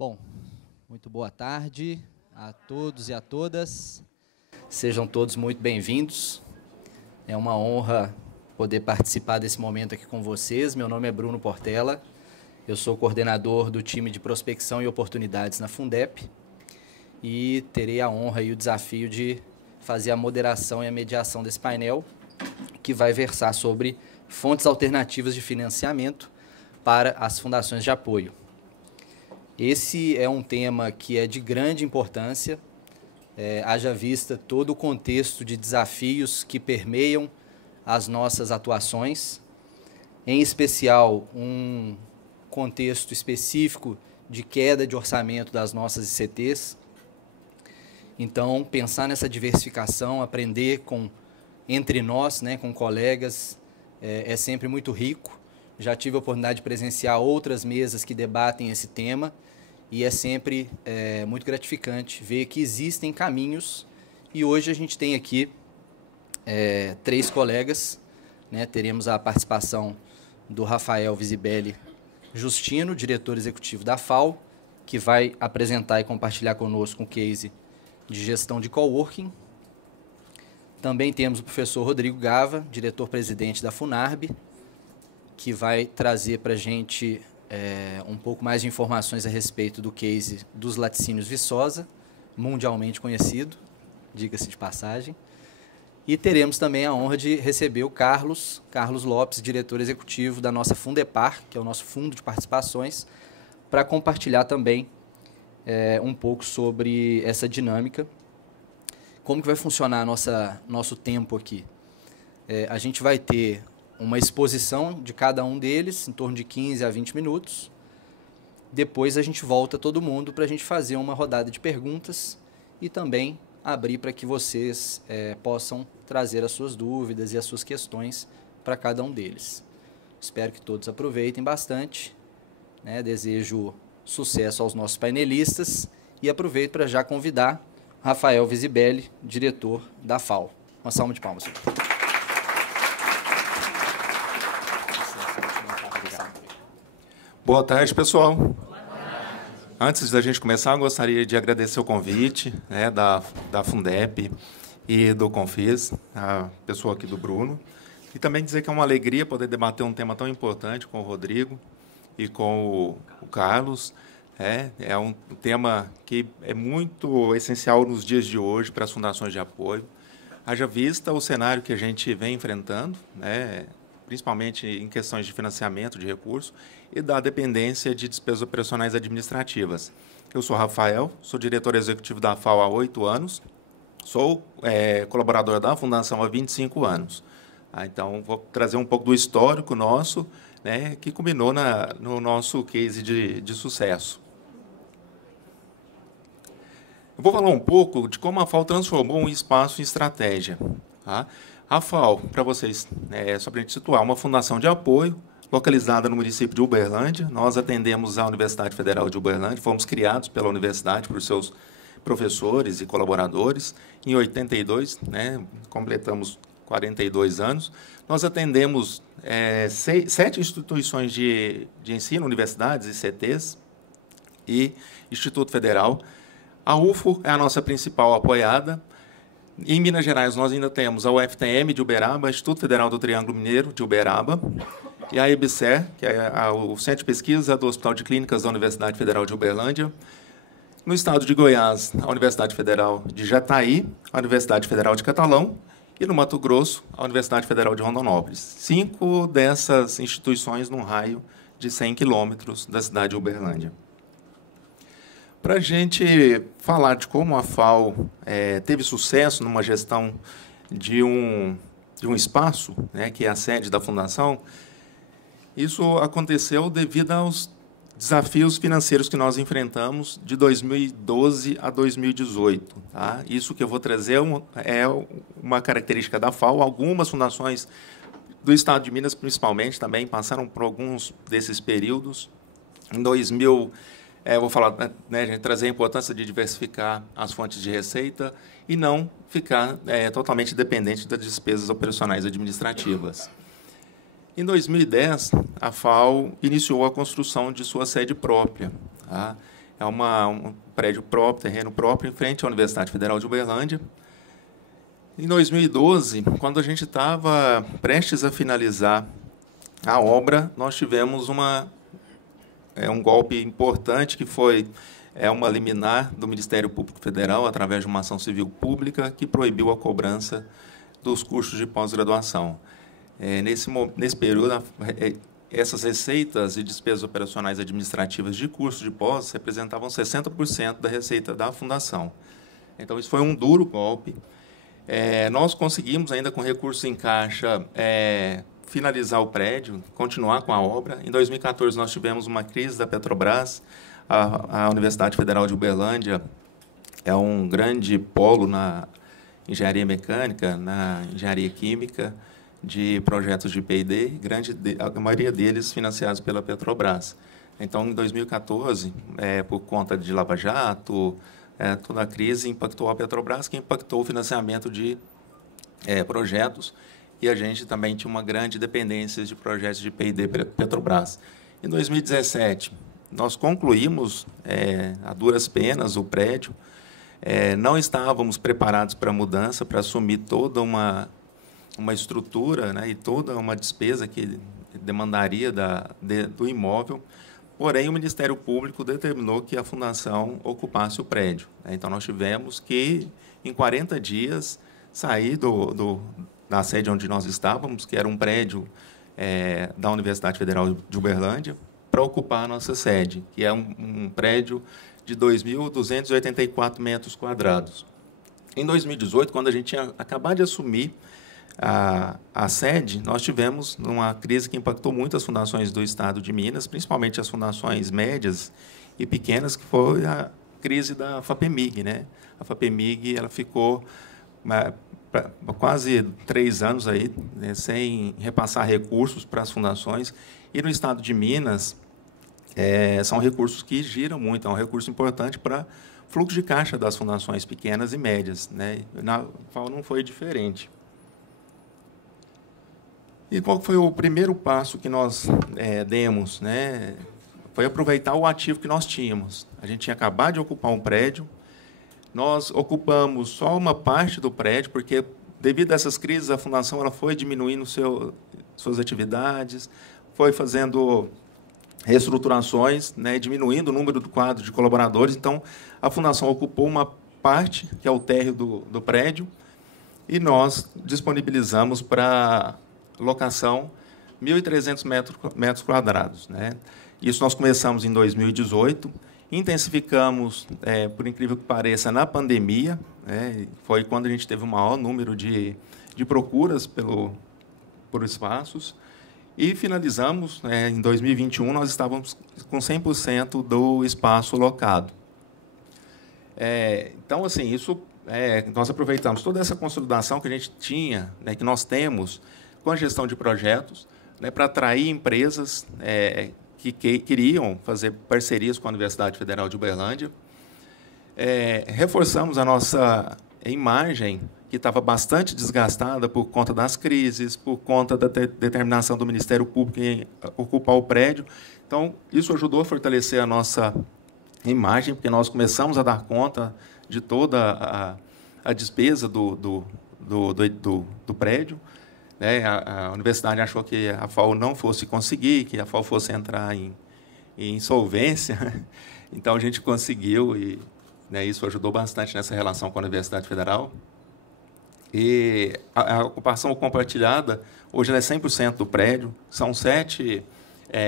Bom, muito boa tarde a todos e a todas. Sejam todos muito bem-vindos. É uma honra poder participar desse momento aqui com vocês. Meu nome é Bruno Portela. Eu sou coordenador do time de prospecção e oportunidades na Fundep e terei a honra e o desafio de fazer a moderação e a mediação desse painel, que vai versar sobre fontes alternativas de financiamento para as fundações de apoio. Esse é um tema que é de grande importância, haja vista todo o contexto de desafios que permeiam as nossas atuações, em especial um contexto específico de queda de orçamento das nossas ICTs. Então, pensar nessa diversificação, aprender entre nós, com colegas, é sempre muito rico. Já tive a oportunidade de presenciar outras mesas que debatem esse tema e é sempre muito gratificante ver que existem caminhos. E hoje a gente tem aqui 3 colegas, teremos a participação do Rafael Visibelli Justino, diretor executivo da FAO, que vai apresentar e compartilhar conosco um case de gestão de coworking. Também temos o professor Rodrigo Gava, diretor-presidente da Funarb, que vai trazer para a gente um pouco mais de informações a respeito do case dos laticínios Viçosa, mundialmente conhecido, diga-se de passagem. E teremos também a honra de receber o Carlos Lopes, diretor executivo da nossa Fundepar, que é o nosso fundo de participações, para compartilhar também um pouco sobre essa dinâmica. Como que vai funcionar nosso tempo aqui? A gente vai ter uma exposição de cada um deles, em torno de 15 a 20 minutos. Depois a gente volta todo mundo para a gente fazer uma rodada de perguntas e também abrir para que vocês possam trazer as suas dúvidas e as suas questões para cada um deles. Espero que todos aproveitem bastante. Desejo sucesso aos nossos painelistas e aproveito para já convidar Rafael Visibelli, diretor da FAO. Uma salva de palmas. Boa tarde, pessoal. Boa tarde. Antes da gente começar, eu gostaria de agradecer o convite da Fundep e do Confis, a pessoa aqui do Bruno, e também dizer que é uma alegria poder debater um tema tão importante com o Rodrigo e com o Carlos. É um tema que é muito essencial nos dias de hoje para as fundações de apoio. Haja vista o cenário que a gente vem enfrentando, principalmente em questões de financiamento de recursos e da dependência de despesas operacionais administrativas. Eu sou Rafael, sou diretor executivo da FAO há 8 anos, sou colaborador da Fundação há 25 anos. Então, vou trazer um pouco do histórico nosso, que culminou no nosso case de sucesso. Eu vou falar um pouco de como a FAO transformou um espaço em estratégia. Tá? A FAO, para vocês, só para a gente situar, uma fundação de apoio localizada no município de Uberlândia. Nós atendemos a Universidade Federal de Uberlândia, fomos criados pela universidade por seus professores e colaboradores. Em 82, completamos 42 anos. Nós atendemos 7 instituições de ensino, universidades, ICTs e Instituto Federal. A UFO é a nossa principal apoiada. Em Minas Gerais, nós ainda temos a UFTM de Uberaba, Instituto Federal do Triângulo Mineiro de Uberaba, e a EBSER, que é o Centro de Pesquisa do Hospital de Clínicas da Universidade Federal de Uberlândia. No estado de Goiás, a Universidade Federal de Jataí, a Universidade Federal de Catalão, e no Mato Grosso, a Universidade Federal de Rondonópolis. 5 dessas instituições num raio de 100 quilômetros da cidade de Uberlândia. Para a gente falar de como a FAO teve sucesso numa gestão de um espaço, que é a sede da Fundação, isso aconteceu devido aos desafios financeiros que nós enfrentamos de 2012 a 2018. Tá? Isso que eu vou trazer é uma característica da FAO. Algumas fundações do Estado de Minas, principalmente, também passaram por alguns desses períodos. Em 2000, vou falar, a gente trazer a importância de diversificar as fontes de receita e não ficar totalmente dependente das despesas operacionais administrativas. Em 2010, a FAO iniciou a construção de sua sede própria. Tá? É um prédio próprio, terreno próprio, em frente à Universidade Federal de Uberlândia. Em 2012, quando a gente estava prestes a finalizar a obra, nós tivemos um golpe importante, que foi uma liminar do Ministério Público Federal, através de uma ação civil pública, que proibiu a cobrança dos custos de pós-graduação. Nesse período, essas receitas e despesas operacionais administrativas de cursos de pós representavam 60% da receita da fundação. Então, isso foi um duro golpe. Nós conseguimos, ainda com recursos em caixa, finalizar o prédio, continuar com a obra. Em 2014, nós tivemos uma crise da Petrobras. A Universidade Federal de Uberlândia é um grande polo na engenharia mecânica, na engenharia química, de projetos de P&D, a maioria deles financiados pela Petrobras. Então, em 2014, por conta de Lava Jato, toda a crise impactou a Petrobras, que impactou o financiamento de projetos, e a gente também tinha uma grande dependência de projetos de P&D Petrobras. Em 2017, nós concluímos, a duras penas, o prédio. Não estávamos preparados para a mudança, para assumir toda uma estrutura, né, e toda uma despesa que demandaria do imóvel. Porém, o Ministério Público determinou que a fundação ocupasse o prédio. Então, nós tivemos que, em 40 dias, sair da sede onde nós estávamos, que era um prédio da Universidade Federal de Uberlândia, para ocupar a nossa sede, que é um prédio de 2.284 metros quadrados. Em 2018, quando a gente tinha acabado de assumir a sede, nós tivemos uma crise que impactou muito as fundações do Estado de Minas, principalmente as fundações médias e pequenas, que foi a crise da FAPEMIG, né? A FAPEMIG, ela ficou quase 3 anos aí, né, sem repassar recursos para as fundações. E no Estado de Minas, são recursos que giram muito, é um recurso importante para fluxo de caixa das fundações pequenas e médias, né? Na FAO não foi diferente. E qual foi o primeiro passo que nós demos, né? Foi aproveitar o ativo que nós tínhamos. A gente tinha acabado de ocupar um prédio, nós ocupamos só uma parte do prédio, porque, devido a essas crises, a fundação ela foi diminuindo suas atividades, foi fazendo reestruturações, né, diminuindo o número do quadro de colaboradores. Então, a fundação ocupou uma parte, que é o térreo do prédio, e nós disponibilizamos para locação 1.300 metros quadrados, né? Isso nós começamos em 2018, intensificamos, por incrível que pareça, na pandemia, né? Foi quando a gente teve o maior número de procuras por espaços, e finalizamos, em 2021, nós estávamos com 100% do espaço locado. Então, assim, isso, nós aproveitamos toda essa consolidação que a gente tinha, né, que nós temos com a gestão de projetos, né, para atrair empresas que queriam fazer parcerias com a Universidade Federal de Uberlândia. Reforçamos a nossa imagem, que estava bastante desgastada por conta das crises, por conta da determinação do Ministério Público em ocupar o prédio. Então, isso ajudou a fortalecer a nossa imagem, porque nós começamos a dar conta de toda a despesa do prédio. A universidade achou que a FAO não fosse conseguir, que a FAO fosse entrar em insolvência. Então, a gente conseguiu, e isso ajudou bastante nessa relação com a Universidade Federal. E a ocupação compartilhada, hoje, ela é 100% do prédio, são 7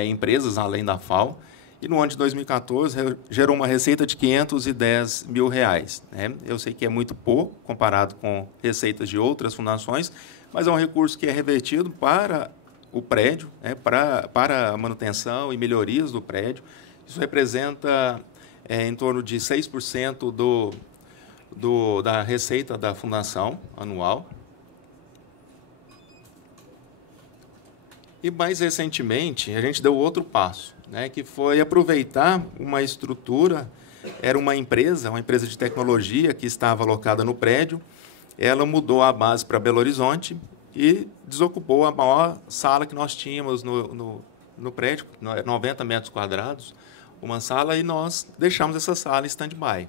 empresas, além da FAO, e no ano de 2014 gerou uma receita de R$510 mil. Né? Eu sei que é muito pouco, comparado com receitas de outras fundações, mas é um recurso que é revertido para o prédio, para a manutenção e melhorias do prédio. Isso representa em torno de 6% da receita da fundação anual. E, mais recentemente, a gente deu outro passo, né, que foi aproveitar uma estrutura. Era uma empresa de tecnologia que estava alocada no prédio. Ela mudou a base para Belo Horizonte e desocupou a maior sala que nós tínhamos no prédio, 90 metros quadrados, uma sala e nós deixamos essa sala em stand-by,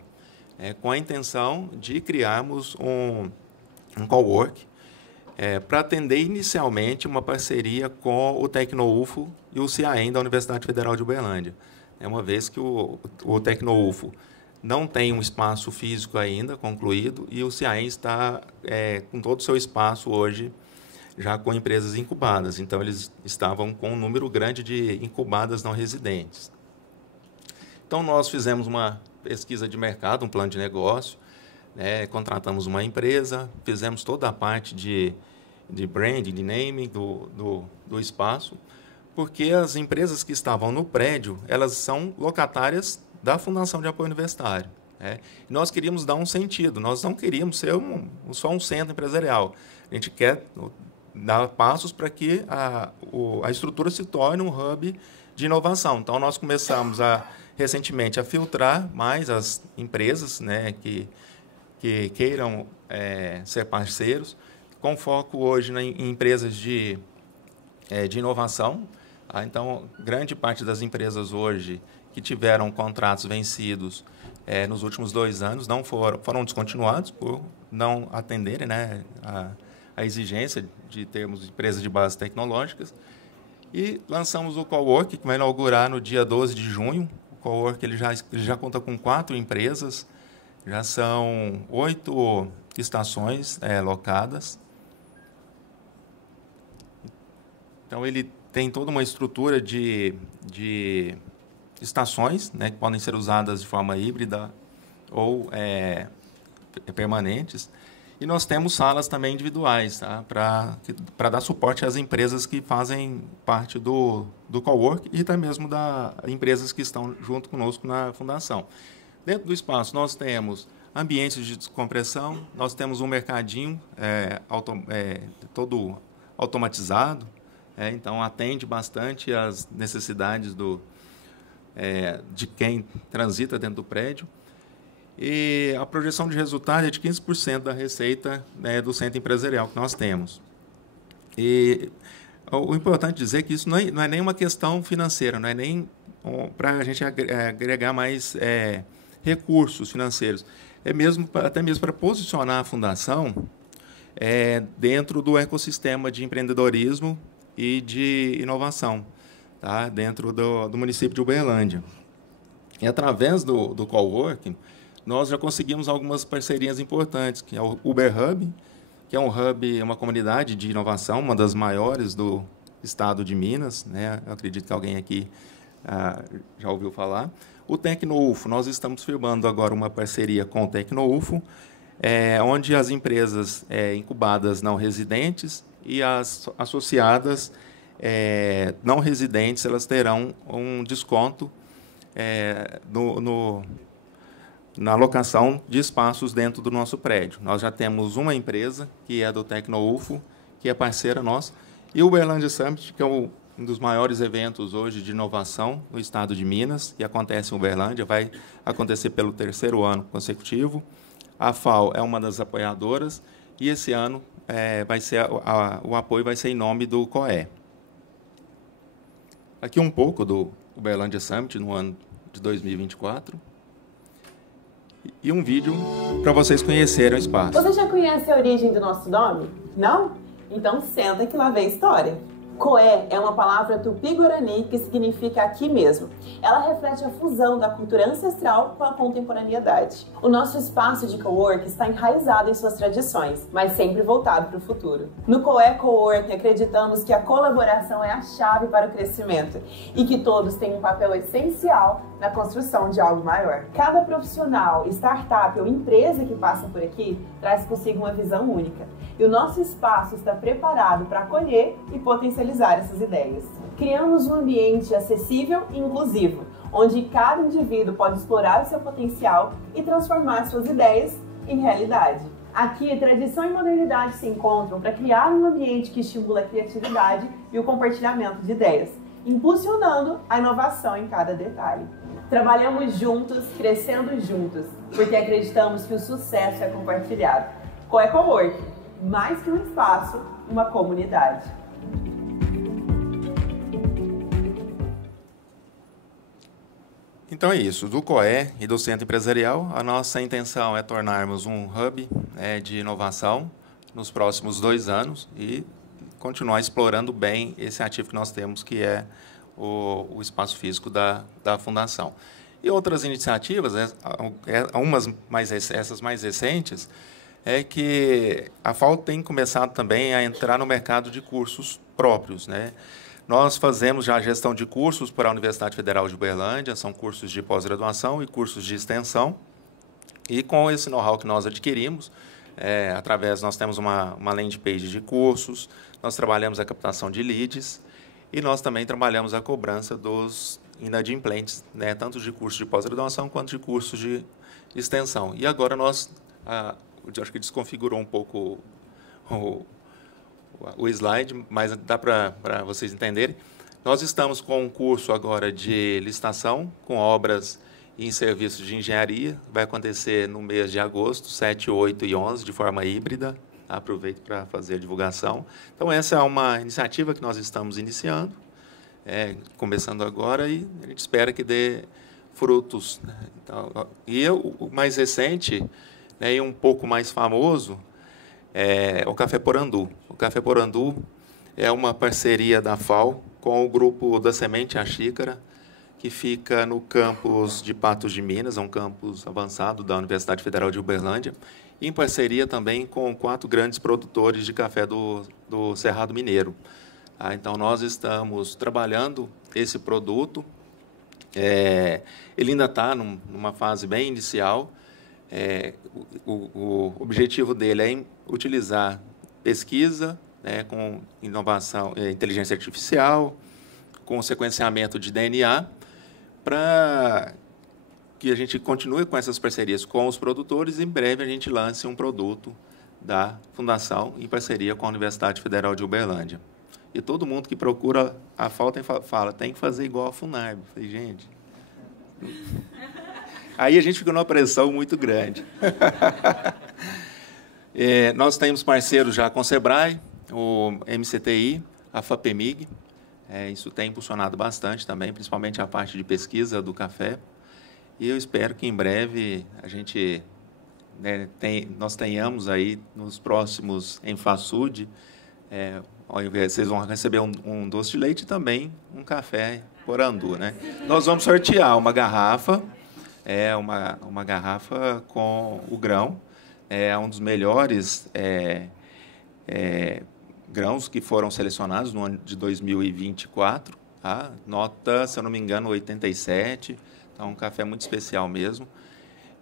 com a intenção de criarmos um cowork para atender inicialmente uma parceria com o TecnoUFO e o CIAEM da Universidade Federal de Uberlândia. Uma vez que o TecnoUFO não tem um espaço físico ainda concluído e o CIAEM está com todo o seu espaço hoje já com empresas incubadas. Então, eles estavam com um número grande de incubadas não residentes. Então, nós fizemos uma pesquisa de mercado, um plano de negócio, contratamos uma empresa, fizemos toda a parte de branding, de naming do espaço, porque as empresas que estavam no prédio, elas são locatárias da Fundação de Apoio Universitário. Nós queríamos dar um sentido, nós não queríamos ser só um centro empresarial. A gente quer dar passos para que a estrutura se torne um hub de inovação. Então, nós começamos recentemente a filtrar mais as empresas que queiram ser parceiros, com foco hoje em empresas de inovação. Então, grande parte das empresas hoje que tiveram contratos vencidos nos últimos 2 anos não foram descontinuados por não atenderem a exigência de termos empresas de bases tecnológicas. E lançamos o Cowork, que vai inaugurar no dia 12 de junho. O Cowork ele já conta com 4 empresas, já são 8 estações locadas. Então, ele tem toda uma estrutura de estações, que podem ser usadas de forma híbrida ou permanentes. E nós temos salas também individuais, para dar suporte às empresas que fazem parte do cowork e até mesmo das empresas que estão junto conosco na fundação. Dentro do espaço, nós temos ambientes de descompressão, nós temos um mercadinho todo automatizado, então atende bastante às necessidades de quem transita dentro do prédio. E a projeção de resultado é de 15% da receita do centro empresarial que nós temos. E o importante dizer é que isso não é nem uma questão financeira, não é nem para a gente agregar mais recursos financeiros. Até mesmo para posicionar a fundação dentro do ecossistema de empreendedorismo e de inovação, dentro do município de Uberlândia. E através do coworking, nós já conseguimos algumas parcerias importantes, que é o Uber Hub, que é um hub, uma comunidade de inovação, uma das maiores do estado de Minas, Eu acredito que alguém aqui já ouviu falar. O TecnoUFO, nós estamos firmando agora uma parceria com o TecnoUFO, onde as empresas incubadas não residentes e as associadas não residentes, elas terão um desconto na alocação de espaços dentro do nosso prédio. Nós já temos uma empresa, que é do TecnoUFO, que é parceira nossa, e o Uberlândia Summit, que é um dos maiores eventos hoje de inovação no estado de Minas, que acontece em Uberlândia, vai acontecer pelo 3º ano consecutivo. A FAO é uma das apoiadoras, e esse ano o apoio vai ser em nome do COE. Aqui um pouco do Uberlândia Summit no ano de 2024. E um vídeo para vocês conhecerem o espaço. Você já conhece a origem do nosso nome? Não? Então senta que lá vem a história. Coé é uma palavra tupi-guarani que significa aqui mesmo. Ela reflete a fusão da cultura ancestral com a contemporaneidade. O nosso espaço de cowork está enraizado em suas tradições, mas sempre voltado para o futuro. No Coé Cowork acreditamos que a colaboração é a chave para o crescimento e que todos têm um papel essencial na construção de algo maior. Cada profissional, startup ou empresa que passa por aqui traz consigo uma visão única. E o nosso espaço está preparado para acolher e potencializar essas ideias. Criamos um ambiente acessível e inclusivo, onde cada indivíduo pode explorar o seu potencial e transformar suas ideias em realidade. Aqui, tradição e modernidade se encontram para criar um ambiente que estimula a criatividade e o compartilhamento de ideias, impulsionando a inovação em cada detalhe. Trabalhamos juntos, crescendo juntos, porque acreditamos que o sucesso é compartilhado. Coé Cowork, mais que um espaço, uma comunidade. Então é isso, do COE e do Centro Empresarial, a nossa intenção é tornarmos um hub de inovação nos próximos 2 anos e continuar explorando bem esse ativo que nós temos, que é o espaço físico da Fundação. E outras iniciativas, essas mais recentes, é que a FAO tem começado também a entrar no mercado de cursos próprios, né? Nós fazemos já a gestão de cursos para a Universidade Federal de Uberlândia, são cursos de pós-graduação e cursos de extensão. E com esse know-how que nós adquirimos, nós temos uma landing page de cursos, nós trabalhamos a captação de leads e nós também trabalhamos a cobrança dos inadimplentes, né, tanto de cursos de pós-graduação quanto de cursos de extensão. E agora eu acho que desconfigurou um pouco o slide, mas dá para vocês entenderem. Nós estamos com um curso agora de licitação, com obras em serviços de engenharia. Vai acontecer no mês de agosto, 7, 8 e 11, de forma híbrida. Aproveito para fazer a divulgação. Então, essa é uma iniciativa que nós estamos iniciando, começando agora, e a gente espera que dê frutos. Então, o mais recente, né, e um pouco mais famoso, é o Café Porandu. O Café Porandu é uma parceria da FAO com o grupo da Semente à Xícara, que fica no campus de Patos de Minas, é um campus avançado da Universidade Federal de Uberlândia, em parceria também com 4 grandes produtores de café do Cerrado Mineiro. Então, nós estamos trabalhando esse produto. Ele ainda está numa fase bem inicial. O objetivo dele é utilizar pesquisa, com inovação, inteligência artificial, com sequenciamento de DNA, para que a gente continue com essas parcerias com os produtores. Em breve a gente lance um produto da Fundação em parceria com a Universidade Federal de Uberlândia. E todo mundo que procura a FAO fala, tem que fazer igual a FUNARB. Eu falei, gente... Aí a gente fica numa pressão muito grande. Nós temos parceiros já com o SEBRAE, o MCTI, a FAPEMIG. Isso tem impulsionado bastante também, principalmente a parte de pesquisa do café. E eu espero que em breve a gente, nós tenhamos aí nos próximos Enfasud, ao invés, vocês vão receber um doce de leite e também um café Porandu, né? Nós vamos sortear uma garrafa, uma garrafa com o grão, um dos melhores grãos que foram selecionados no ano de 2024, tá? Nota, se eu não me engano, 87, então um café muito especial mesmo,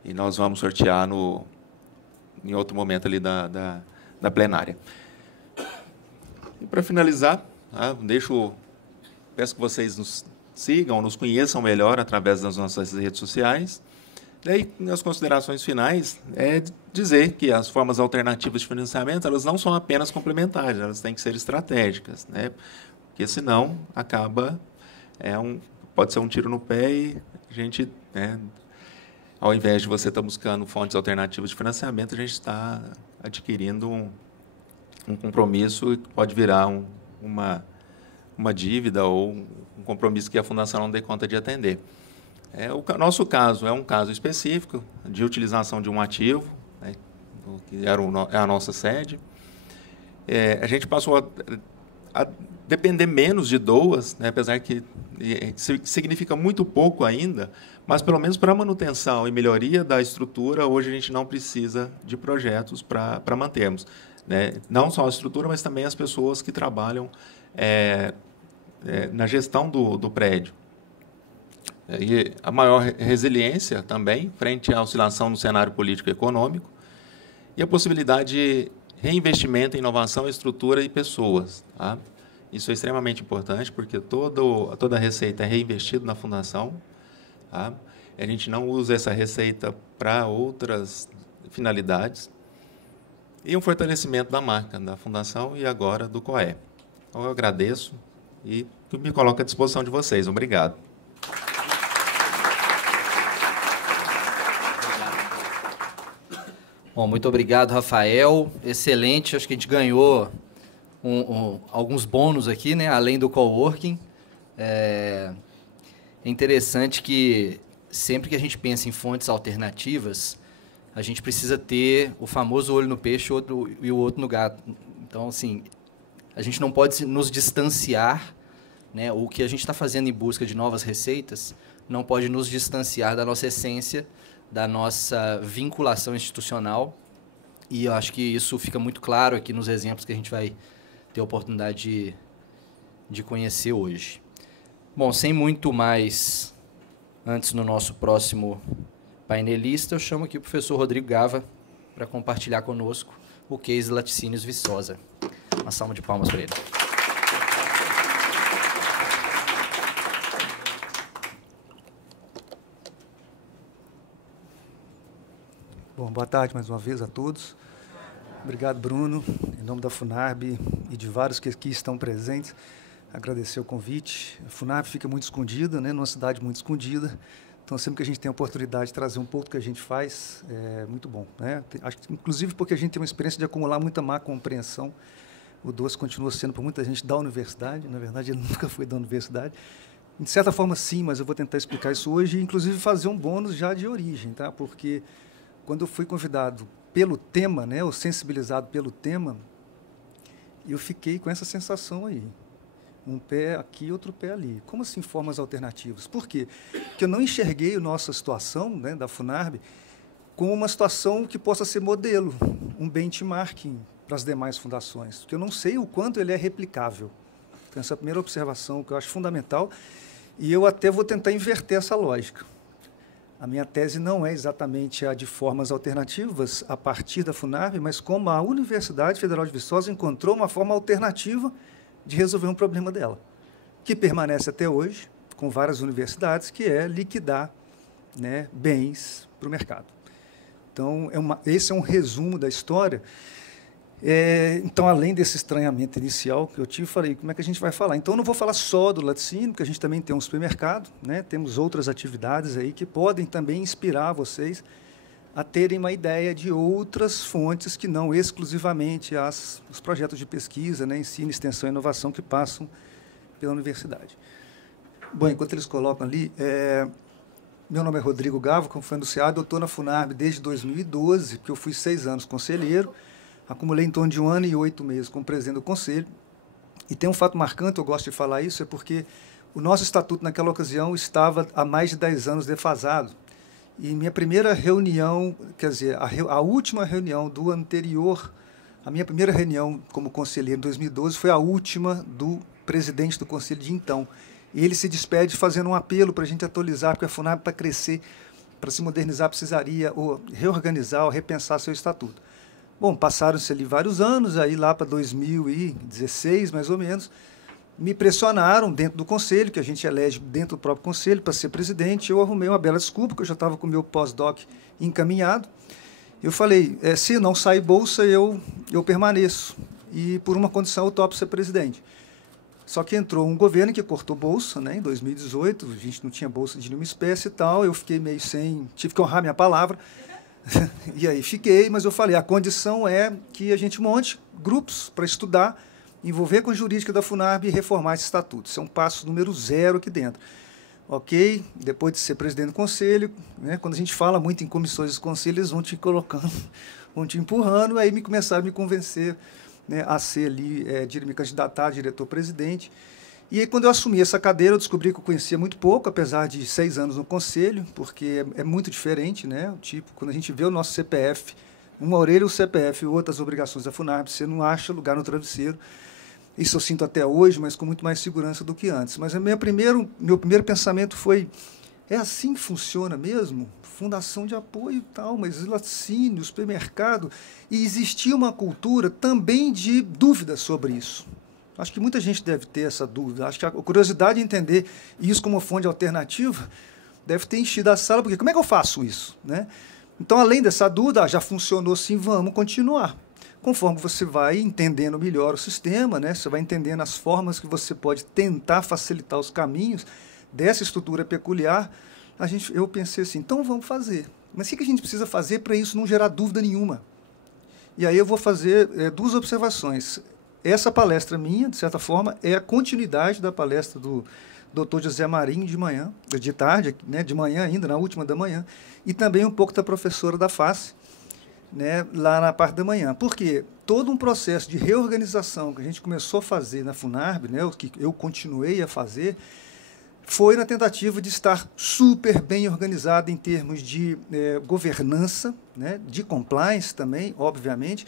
e nós vamos sortear em outro momento ali da plenária. E para finalizar, peço que vocês nos sigam, nos conheçam melhor através das nossas redes sociais. Daí, nas considerações finais, dizer que as formas alternativas de financiamento, elas não são apenas complementares, elas têm que ser estratégicas, né? Porque senão pode ser um tiro no pé e a gente, ao invés de você estar buscando fontes alternativas de financiamento, a gente está adquirindo um compromisso que pode virar uma dívida ou um compromisso que a Fundação não dê conta de atender. O nosso caso é um caso específico de utilização de um ativo, que é a nossa sede. A gente passou a depender menos de doas, apesar que significa muito pouco ainda, mas pelo menos para a manutenção e melhoria da estrutura, hoje a gente não precisa de projetos para mantermos. Não só a estrutura, mas também as pessoas que trabalham na gestão do prédio. E a maior resiliência também, frente à oscilação no cenário político e econômico, e a possibilidade de reinvestimento em inovação, estrutura e pessoas. Tá? Isso é extremamente importante, porque toda a receita é reinvestida na Fundação. Tá? A gente não usa essa receita para outras finalidades. E um fortalecimento da marca da Fundação e agora do COE. Então, eu agradeço e me coloco à disposição de vocês. Obrigado. Bom, muito obrigado, Rafael. Excelente. Acho que a gente ganhou alguns bônus aqui, né? Além do coworking. É interessante que sempre que a gente pensa em fontes alternativas, a gente precisa ter o famoso olho no peixe e o outro no gato. Então, assim, a gente não pode nos distanciar, né? O que a gente está fazendo em busca de novas receitas não pode nos distanciar da nossa essência, da nossa vinculação institucional. E eu acho que isso fica muito claro aqui nos exemplos que a gente vai ter a oportunidade de conhecer hoje. Bom, sem muito mais, antes no nosso próximo painelista, eu chamo aqui o professor Rodrigo Gava para compartilhar conosco o case Laticínios Viçosa. Uma salva de palmas para ele. Bom, boa tarde mais uma vez a todos. Obrigado, Bruno, em nome da FUNARB e de vários que aqui estão presentes. Agradecer o convite. A FUNARB fica muito escondida, né, numa cidade muito escondida. Então, sempre que a gente tem a oportunidade de trazer um pouco do que a gente faz, é muito bom, né? Acho que, inclusive porque a gente tem uma experiência de acumular muita má compreensão. O doce continua sendo, para muita gente, da universidade. Na verdade, ele nunca foi da universidade. De certa forma, sim, mas eu vou tentar explicar isso hoje e, inclusive, fazer um bônus já de origem, tá? Porque quando eu fui convidado pelo tema, né, ou sensibilizado pelo tema, eu fiquei com essa sensação aí. Um pé aqui, outro pé ali. Como assim formas alternativas? Por quê? Porque eu não enxerguei a nossa situação, né, da FUNARB como uma situação que possa ser modelo, um benchmarking para as demais fundações, porque eu não sei o quanto ele é replicável. Então, essa é a primeira observação que eu acho fundamental, e eu até vou tentar inverter essa lógica. A minha tese não é exatamente a de formas alternativas a partir da FUNARB, mas como a Universidade Federal de Viçosa encontrou uma forma alternativa de resolver um problema dela, que permanece até hoje, com várias universidades, que é liquidar, né, bens para o mercado. Então, esse é um resumo da história. Então, além desse estranhamento inicial que eu tive, falei, como é que a gente vai falar? Então, eu não vou falar só do laticínio, porque a gente também tem um supermercado, né? Temos outras atividades aí que podem também inspirar vocês a terem uma ideia de outras fontes que não exclusivamente os projetos de pesquisa, né, ensino, extensão e inovação que passam pela universidade. Bom, enquanto eles colocam ali, meu nome é Rodrigo Gava, como foi anunciado, eu estou na FUNARB desde 2012, porque eu fui 6 anos conselheiro, acumulei em torno de 1 ano e 8 meses como presidente do conselho, e tem um fato marcante, eu gosto de falar isso, é porque o nosso estatuto naquela ocasião estava há mais de 10 anos defasado. E minha primeira reunião, quer dizer, a última reunião do anterior, a minha primeira reunião como conselheiro em 2012 foi a última do presidente do conselho de então. E ele se despede fazendo um apelo para a gente atualizar, porque a FUNARB, para crescer, para se modernizar, precisaria ou reorganizar ou repensar seu estatuto. Bom, passaram-se ali vários anos, aí lá para 2016, mais ou menos, me pressionaram dentro do conselho, que a gente elege dentro do próprio conselho, para ser presidente. Eu arrumei uma bela desculpa, que eu já estava com o meu pós-doc encaminhado. Eu falei, se não sair bolsa, eu permaneço. E, por uma condição, eu topo ser presidente. Só que entrou um governo que cortou bolsa, né, em 2018, a gente não tinha bolsa de nenhuma espécie e tal, eu fiquei meio sem... Tive que honrar minha palavra. E aí fiquei, mas eu falei, a condição é que a gente monte grupos para estudar, envolver com a jurídica da FUNARB e reformar esse estatuto. Isso é um passo número 0 aqui dentro. Ok? Depois de ser presidente do conselho, né, quando a gente fala muito em comissões do conselho, eles vão te colocando, vão te empurrando, aí começaram a me convencer, né, a ser ali, me candidatar a diretor-presidente. E aí, quando eu assumi essa cadeira, eu descobri que eu conhecia muito pouco, apesar de 6 anos no conselho, porque é muito diferente, né? Tipo, quando a gente vê o nosso CPF, uma orelha o CPF e outras obrigações da FUNARB, você não acha lugar no travesseiro. Isso eu sinto até hoje, mas com muito mais segurança do que antes. Mas meu primeiro pensamento foi, é assim que funciona mesmo? Fundação de apoio e tal, mas laticínio, supermercado. E existia uma cultura também de dúvida sobre isso. Acho que muita gente deve ter essa dúvida. Acho que a curiosidade de entender isso como fonte alternativa deve ter enchido a sala, porque como é que eu faço isso, né? Então, além dessa dúvida, já funcionou sim, vamos continuar. Conforme você vai entendendo melhor o sistema, né, você vai entendendo as formas que você pode tentar facilitar os caminhos dessa estrutura peculiar, eu pensei assim, então vamos fazer. Mas o que a gente precisa fazer para isso não gerar dúvida nenhuma? E aí eu vou fazer 2 observações. Essa palestra minha, de certa forma, é a continuidade da palestra do Dr. José Marinho de manhã, de tarde, né, de manhã ainda, na última da manhã, e também um pouco da professora da face, né, lá na parte da manhã. Por quê? Todo um processo de reorganização que a gente começou a fazer na FUNARB, né, o que eu continuei a fazer, foi na tentativa de estar super bem organizado em termos de governança, né, de compliance também, obviamente,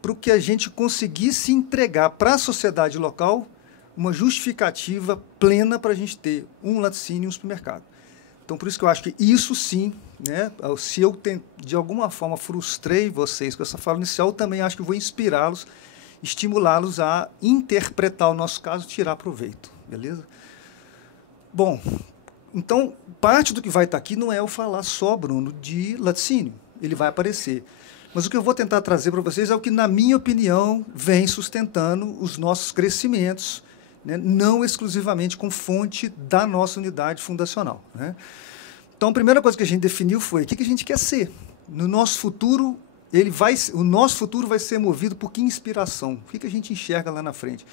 para que a gente conseguisse entregar para a sociedade local uma justificativa plena para a gente ter um laticínio e um supermercado. Então, por isso que eu acho que isso sim, né, se eu de alguma forma frustrei vocês com essa fala inicial, eu também acho que vou inspirá-los, estimulá-los a interpretar o nosso caso e tirar proveito, beleza? Bom, então, parte do que vai estar aqui não é eu falar só, Bruno, de laticínio. Ele vai aparecer. Mas o que eu vou tentar trazer para vocês é o que, na minha opinião, vem sustentando os nossos crescimentos, né, não exclusivamente com fonte da nossa unidade fundacional, né? Então, a primeira coisa que a gente definiu foi o que a gente quer ser. No nosso futuro, o nosso futuro vai ser movido por que inspiração? O que a gente enxerga lá na frente?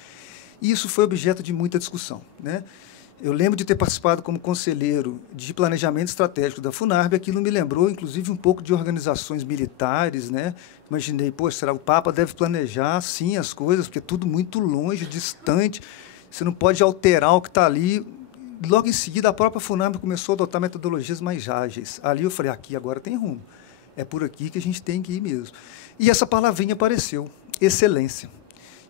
E isso foi objeto de muita discussão, né? Eu lembro de ter participado como conselheiro de planejamento estratégico da FUNARB, aquilo me lembrou, inclusive, um pouco de organizações militares, né? Imaginei, pô, será o Papa deve planejar, sim, as coisas, porque é tudo muito longe, distante, você não pode alterar o que está ali. Logo em seguida, a própria FUNARB começou a adotar metodologias mais ágeis. Ali eu falei, aqui agora tem rumo, é por aqui que a gente tem que ir mesmo. E essa palavrinha apareceu, excelência.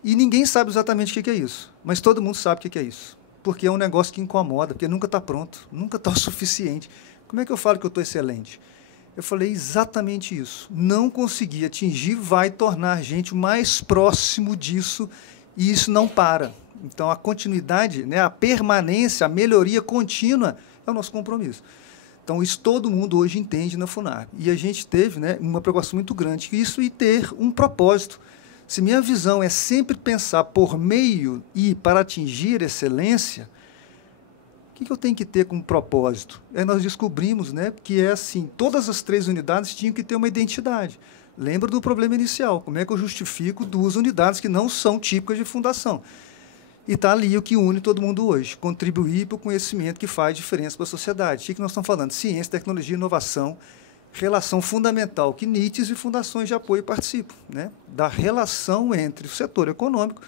E ninguém sabe exatamente o que é isso, mas todo mundo sabe o que é isso. Porque é um negócio que incomoda, porque nunca está pronto, nunca está o suficiente. Como é que eu falo que eu estou excelente? Eu falei exatamente isso. Não conseguir atingir vai tornar a gente mais próximo disso, e isso não para. Então, a continuidade, né, a permanência, a melhoria contínua é o nosso compromisso. Então, isso todo mundo hoje entende na FUNARB. E a gente teve, né, uma preocupação muito grande com isso e ter um propósito. Se minha visão é sempre pensar por meio e para atingir excelência, o que eu tenho que ter como propósito? Aí nós descobrimos, né, que é assim, todas as 3 unidades tinham que ter uma identidade. Lembra do problema inicial, como é que eu justifico 2 unidades que não são típicas de fundação? E está ali o que une todo mundo hoje, contribuir para o conhecimento que faz diferença para a sociedade. O que nós estamos falando? Ciência, tecnologia, inovação, relação fundamental que NITs e fundações de apoio participam, né, da relação entre o setor econômico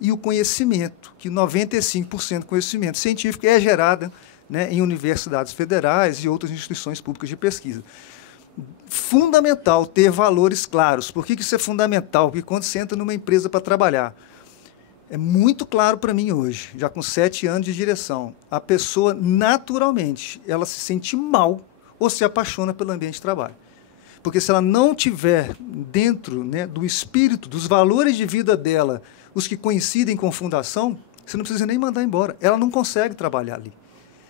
e o conhecimento, que 95% do conhecimento científico é gerado, né, em universidades federais e outras instituições públicas de pesquisa. Fundamental ter valores claros. Por que isso é fundamental? Porque quando você entra numa empresa para trabalhar, é muito claro para mim hoje, já com 7 anos de direção, a pessoa naturalmente ela se sente mal ou se apaixona pelo ambiente de trabalho. Porque se ela não tiver dentro, né, do espírito, dos valores de vida dela, os que coincidem com fundação, você não precisa nem mandar embora. Ela não consegue trabalhar ali.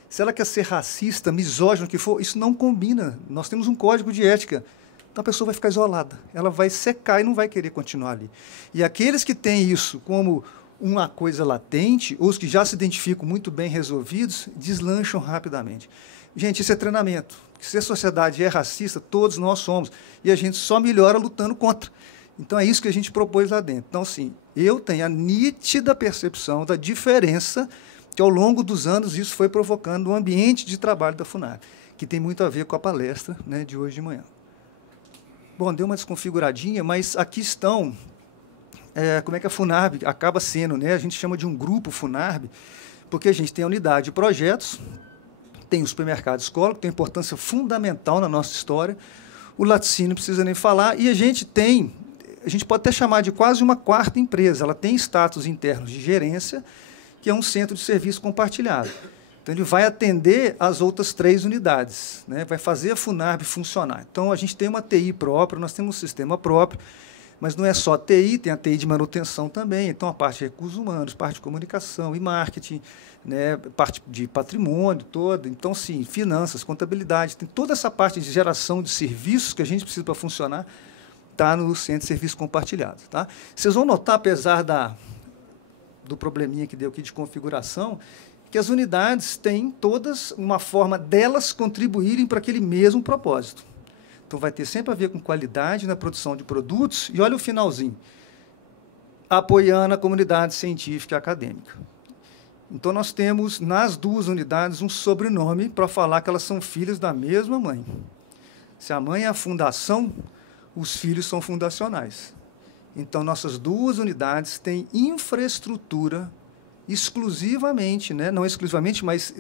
Se ela quer ser racista, misógino, o que for, isso não combina. Nós temos um código de ética. Então a pessoa vai ficar isolada. Ela vai secar e não vai querer continuar ali. E aqueles que têm isso como uma coisa latente, ou os que já se identificam muito bem resolvidos, deslancham rapidamente. Gente, isso é treinamento. Se a sociedade é racista, todos nós somos. E a gente só melhora lutando contra. Então, é isso que a gente propôs lá dentro. Então, sim, eu tenho a nítida percepção da diferença que, ao longo dos anos, isso foi provocando o ambiente de trabalho da FUNARB, que tem muito a ver com a palestra, né, de hoje de manhã. Bom, deu uma desconfiguradinha, mas aqui estão como é que a FUNARB acaba sendo, né? A gente chama de um grupo FUNARB, porque a gente tem a unidade de projetos, tem o supermercado escola, que tem importância fundamental na nossa história, o laticínio não precisa nem falar, e a gente pode até chamar de quase uma 4ª empresa, ela tem status internos de gerência, que é um centro de serviço compartilhado. Então, ele vai atender as outras 3 unidades, né? Vai fazer a FUNARB funcionar. Então, a gente tem uma TI própria, nós temos um sistema próprio, mas não é só TI, tem a TI de manutenção também, então a parte de recursos humanos, parte de comunicação e marketing, né, parte de patrimônio toda, então, sim, finanças, contabilidade, tem toda essa parte de geração de serviços que a gente precisa para funcionar, está no centro de serviço compartilhado. Tá? Vocês vão notar, apesar do probleminha que deu aqui de configuração, que as unidades têm todas uma forma delas contribuírem para aquele mesmo propósito. Então, vai ter sempre a ver com qualidade na produção de produtos. E olha o finalzinho. Apoiando a comunidade científica e acadêmica. Então, nós temos, nas duas unidades, um sobrenome para falar que elas são filhas da mesma mãe. Se a mãe é a fundação, os filhos são fundacionais. Então, nossas duas unidades têm infraestrutura exclusivamente, né, não exclusivamente, mas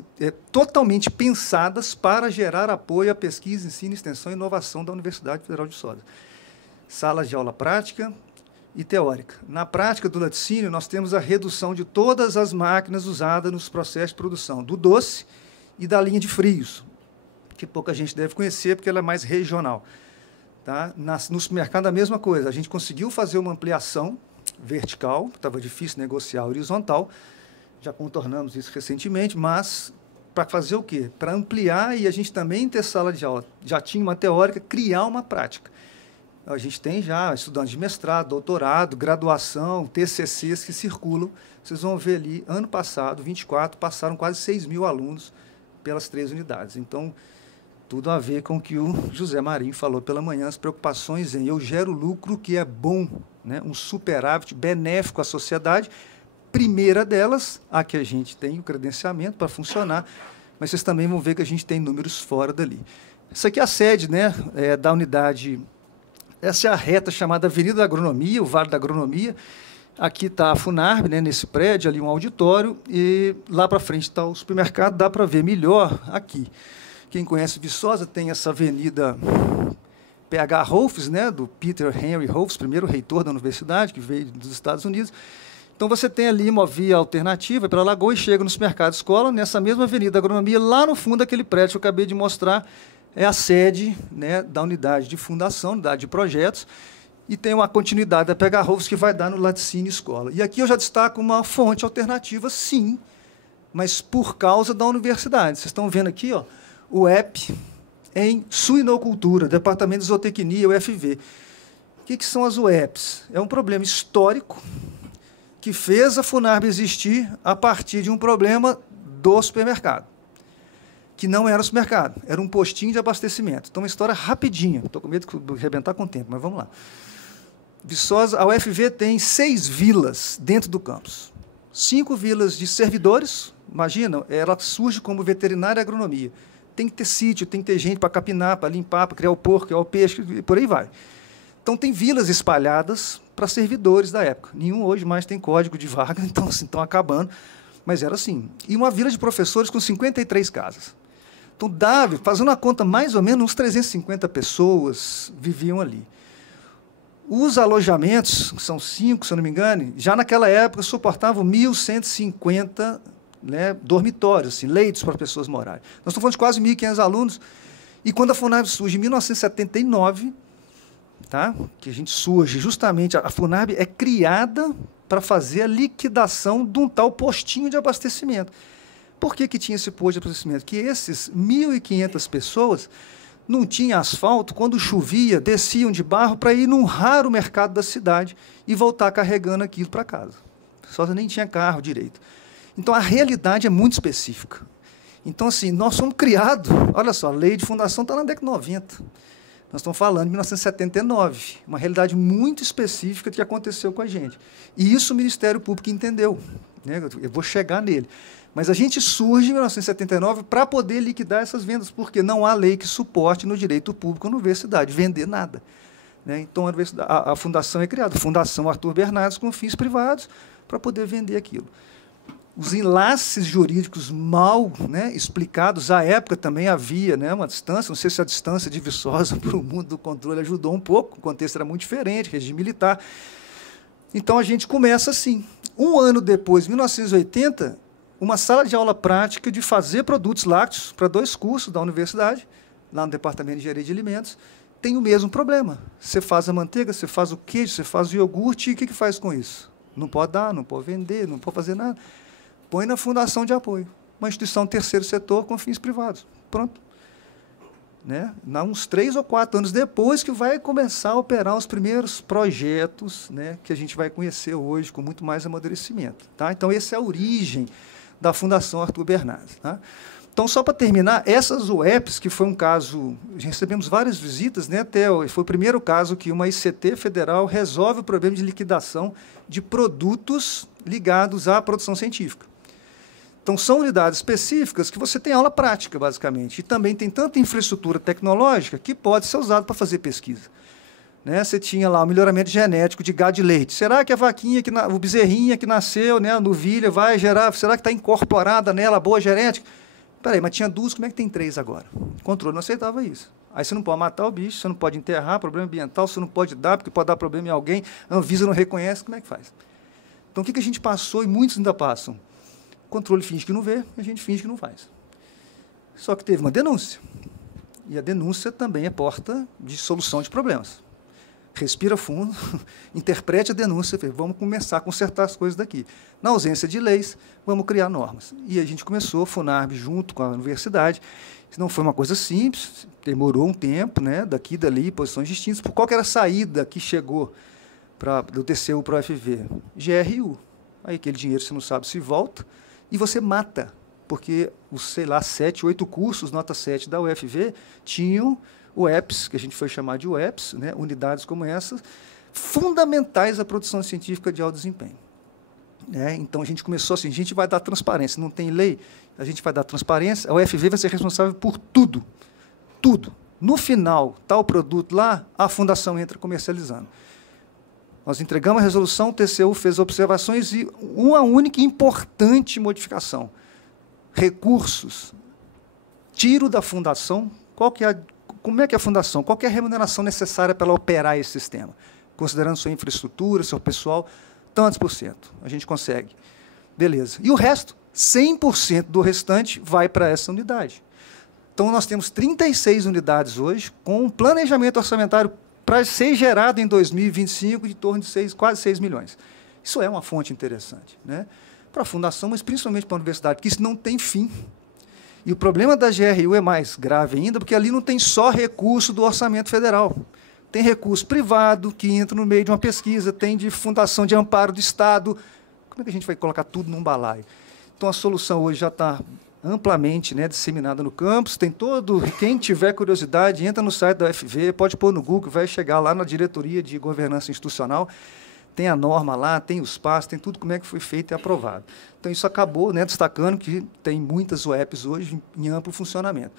totalmente pensadas para gerar apoio à pesquisa, ensino, extensão e inovação da Universidade Federal de Viçosa. Salas de aula prática e teórica. Na prática do laticínio, nós temos a redução de todas as máquinas usadas nos processos de produção, do doce e da linha de frios, que pouca gente deve conhecer, porque ela é mais regional. Tá? No supermercado, a mesma coisa. A gente conseguiu fazer uma ampliação vertical, estava difícil negociar horizontal, já contornamos isso recentemente, mas para fazer o quê? Para ampliar e a gente também ter sala de aula. Já tinha uma teórica, criar uma prática. A gente tem já estudantes de mestrado, doutorado, graduação, TCCs que circulam. Vocês vão ver ali, ano passado, 24, passaram quase 6.000 alunos pelas 3 unidades. Então, tudo a ver com o que o José Marinho falou pela manhã, as preocupações em eu gero lucro que é bom, né? Um superávit benéfico à sociedade. Primeira delas, a que a gente tem o credenciamento para funcionar, mas vocês também vão ver que a gente tem números fora dali. Essa aqui é a sede, né, da unidade. Essa é a reta chamada Avenida da Agronomia, o Vale da Agronomia. Aqui está a Funarb, né, nesse prédio, ali um auditório, e lá para frente está o supermercado, dá para ver melhor aqui. Quem conhece Viçosa tem essa avenida P.H. Rolfes, né, do Peter Henry Rolfes, primeiro reitor da universidade, que veio dos Estados Unidos. Então, você tem ali uma via alternativa para a Lagoa e chega no supermercado escola, nessa mesma avenida da Agronomia, lá no fundo daquele prédio que eu acabei de mostrar, é a sede, né, da unidade de fundação, unidade de projetos, e tem uma continuidade da P.H. Rolfes que vai dar no laticínio escola. E aqui eu já destaco uma fonte alternativa, sim, mas por causa da universidade. Vocês estão vendo aqui, ó, o EP em suinocultura, Departamento de Zootecnia, UFV. O que são as UEPs? É um problema histórico que fez a Funarb existir a partir de um problema do supermercado, que não era supermercado, era um postinho de abastecimento. Então, uma história rapidinha. Estou com medo de arrebentar com o tempo, mas vamos lá. Viçosa, a UFV tem 6 vilas dentro do campus. 5 vilas de servidores, imagina, ela surge como veterinária e agronomia. Tem que ter sítio, tem que ter gente para capinar, para limpar, para criar o porco, criar o peixe, e por aí vai. Então, tem vilas espalhadas para servidores da época. Nenhum hoje mais tem código de vaga, então assim, estão acabando, mas era assim. E uma vila de professores com 53 casas. Então, fazendo a conta, mais ou menos, uns 350 pessoas viviam ali. Os alojamentos, que são 5, se eu não me engano, já naquela época suportavam 1.150, né, dormitórios, assim, leitos para pessoas morarem. Nós estamos falando de quase 1.500 alunos, e quando a Funarb surge em 1979, tá, que a gente surge justamente, a Funarb é criada para fazer a liquidação de um tal postinho de abastecimento. Por que tinha esse posto de abastecimento? Que esses 1.500 pessoas não tinham asfalto, quando chovia, desciam de barro para ir num raro mercado da cidade e voltar carregando aquilo para casa. Só nem tinha carro direito. Então, a realidade é muito específica. Então, assim, nós somos criados, olha só, a lei de fundação está na década de 90. Nós estamos falando de 1979, uma realidade muito específica que aconteceu com a gente. E isso o Ministério Público entendeu, né? Eu vou chegar nele. Mas a gente surge em 1979 para poder liquidar essas vendas, porque não há lei que suporte no direito público a universidade vender nada, né? Então, a fundação é criada, a Fundação Arthur Bernardes, com fins privados, para poder vender aquilo. Os enlaces jurídicos mal, né, explicados, à época também havia, né, uma distância, não sei se a distância de Viçosa para o mundo do controle ajudou um pouco, o contexto era muito diferente, regime militar. Então, a gente começa assim. Um ano depois, 1980, uma sala de aula prática de fazer produtos lácteos para 2 cursos da universidade, lá no Departamento de Engenharia de Alimentos, tem o mesmo problema. Você faz a manteiga, você faz o queijo, você faz o iogurte, e o que faz com isso? Não pode dar, não pode vender, não pode fazer nada. Põe na fundação de apoio, uma instituição terceiro setor com fins privados. Pronto. Né? Uns 3 ou 4 anos depois que vai começar a operar os primeiros projetos, né, que a gente vai conhecer hoje com muito mais amadurecimento. Tá? Então, essa é a origem da Fundação Arthur Bernardes. Tá? Então, só para terminar, essas UEPs, que foi um caso, recebemos várias visitas, né, Theo, foi o primeiro caso que uma ICT federal resolve o problema de liquidação de produtos ligados à produção científica. Então, são unidades específicas que você tem aula prática, basicamente, e também tem tanta infraestrutura tecnológica que pode ser usada para fazer pesquisa. Né? Você tinha lá o melhoramento genético de gado de leite. Será que a vaquinha, o bezerrinha que nasceu, né, a novilha, vai gerar, será que está incorporada nela a boa genética? Peraí, mas tinha 2, como é que tem 3 agora? O controle não aceitava isso. Aí você não pode matar o bicho, você não pode enterrar, problema ambiental, você não pode dar, porque pode dar problema em alguém, a Anvisa não reconhece, como é que faz? Então, o que a gente passou, e muitos ainda passam? O controle finge que não vê, a gente finge que não faz. Só que teve uma denúncia. E a denúncia também é porta de solução de problemas. Respira fundo, interprete a denúncia, vamos começar a consertar as coisas daqui. Na ausência de leis, vamos criar normas. E a gente começou, a FUNARB, junto com a universidade. Isso não foi uma coisa simples, demorou um tempo, né, daqui e dali, posições distintas. Por qual que era a saída que chegou do TCU para o UFV? GRU. Aí aquele dinheiro você não sabe se volta e você mata, porque os, sei lá, 7, 8 cursos, nota 7 da UFV, tinham UEPs, que a gente foi chamar de UEPs, né, unidades como essas, fundamentais à produção científica de alto desempenho. Né? Então, a gente começou assim, a gente vai dar transparência, não tem lei, a gente vai dar transparência, a UFV vai ser responsável por tudo, tudo. No final, está o produto lá, a fundação entra comercializando. Nós entregamos a resolução, o TCU fez observações e uma única e importante modificação. Recursos. Tiro da fundação, como é que é a fundação? Qual que é a remuneração necessária para ela operar esse sistema? Considerando sua infraestrutura, seu pessoal, tantos por cento. A gente consegue. Beleza. E o resto, 100% do restante, vai para essa unidade. Então, nós temos 36 unidades hoje, com um planejamento orçamentário para ser gerado em 2025 de torno de quase 6 milhões. Isso é uma fonte interessante, né? Para a fundação, mas principalmente para a universidade, porque isso não tem fim. E o problema da GRU é mais grave ainda, porque ali não tem só recurso do orçamento federal. Tem recurso privado, que entra no meio de uma pesquisa, tem de fundação de amparo do Estado. Como é que a gente vai colocar tudo num balaio? Então, a solução hoje já está amplamente, né, disseminada no campus. Tem quem tiver curiosidade, entra no site da UFV, pode pôr no Google, vai chegar lá na diretoria de governança institucional, tem a norma lá, tem os passos, tem tudo como é que foi feito e aprovado. Então, isso acabou, né, destacando que tem muitas UEPs hoje em amplo funcionamento.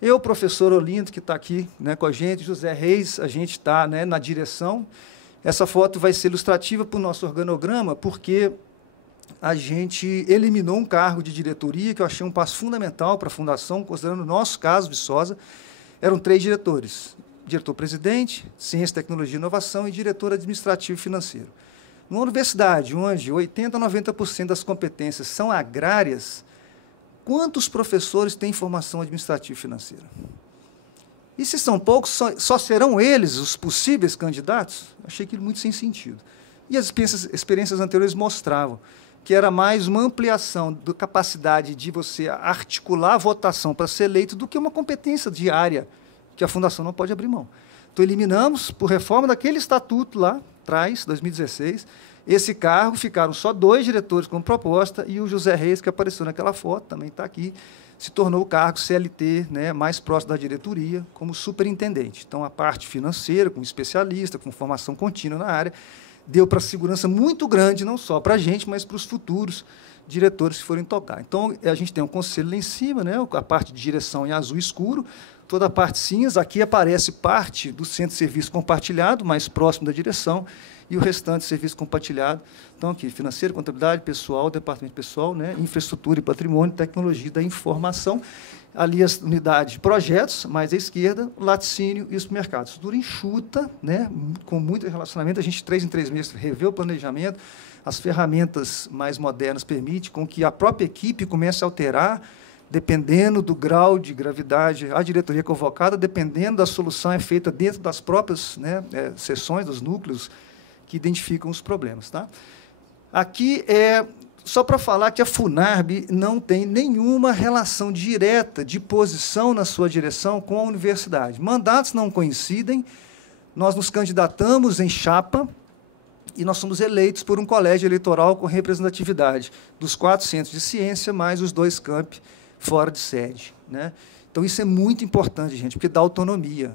Eu, professor Olindo, que está aqui, né, com a gente, José Reis, a gente está, né, na direção. Essa foto vai ser ilustrativa para o nosso organograma, porque a gente eliminou um cargo de diretoria, que eu achei um passo fundamental para a Fundação, considerando o nosso caso, Viçosa. Eram 3 diretores: diretor-presidente, Ciência, Tecnologia e Inovação, e diretor administrativo e financeiro. Numa universidade onde 80% a 90% das competências são agrárias, quantos professores têm formação administrativa e financeira? E se são poucos, só serão eles os possíveis candidatos? Achei aquilo muito sem sentido. E as experiências anteriores mostravam que era mais uma ampliação da capacidade de você articular a votação para ser eleito do que uma competência diária que a Fundação não pode abrir mão. Então, eliminamos, por reforma daquele estatuto lá atrás, 2016, esse cargo, ficaram só 2 diretores como proposta, e o José Reis, que apareceu naquela foto, também está aqui, se tornou o cargo CLT, né, mais próximo da diretoria, como superintendente. Então, a parte financeira, com especialista, com formação contínua na área, deu para segurança muito grande, não só para a gente, mas para os futuros diretores que forem tocar. Então, a gente tem um conselho lá em cima, né, a parte de direção em azul escuro, toda a parte cinza, aqui aparece parte do centro de serviço compartilhado, mais próximo da direção, e o restante de serviço compartilhado. Então, aqui, financeiro, contabilidade, pessoal, departamento pessoal, né, infraestrutura e patrimônio, tecnologia da informação, ali as unidades de projetos, mais à esquerda, laticínio e supermercado. Estrutura enxuta, né, com muito relacionamento, a gente, 3 em 3 meses, revê o planejamento, as ferramentas mais modernas permitem com que a própria equipe comece a alterar, dependendo do grau de gravidade, a diretoria convocada, dependendo da solução, é feita dentro das próprias, né, seções, dos núcleos que identificam os problemas. Tá? Aqui é só para falar que a FUNARB não tem nenhuma relação direta de posição na sua direção com a universidade. Mandatos não coincidem, nós nos candidatamos em chapa e nós somos eleitos por um colégio eleitoral com representatividade dos 4 centros de ciência, mais os 2 campi fora de sede. Né? Então, isso é muito importante, gente, porque dá autonomia.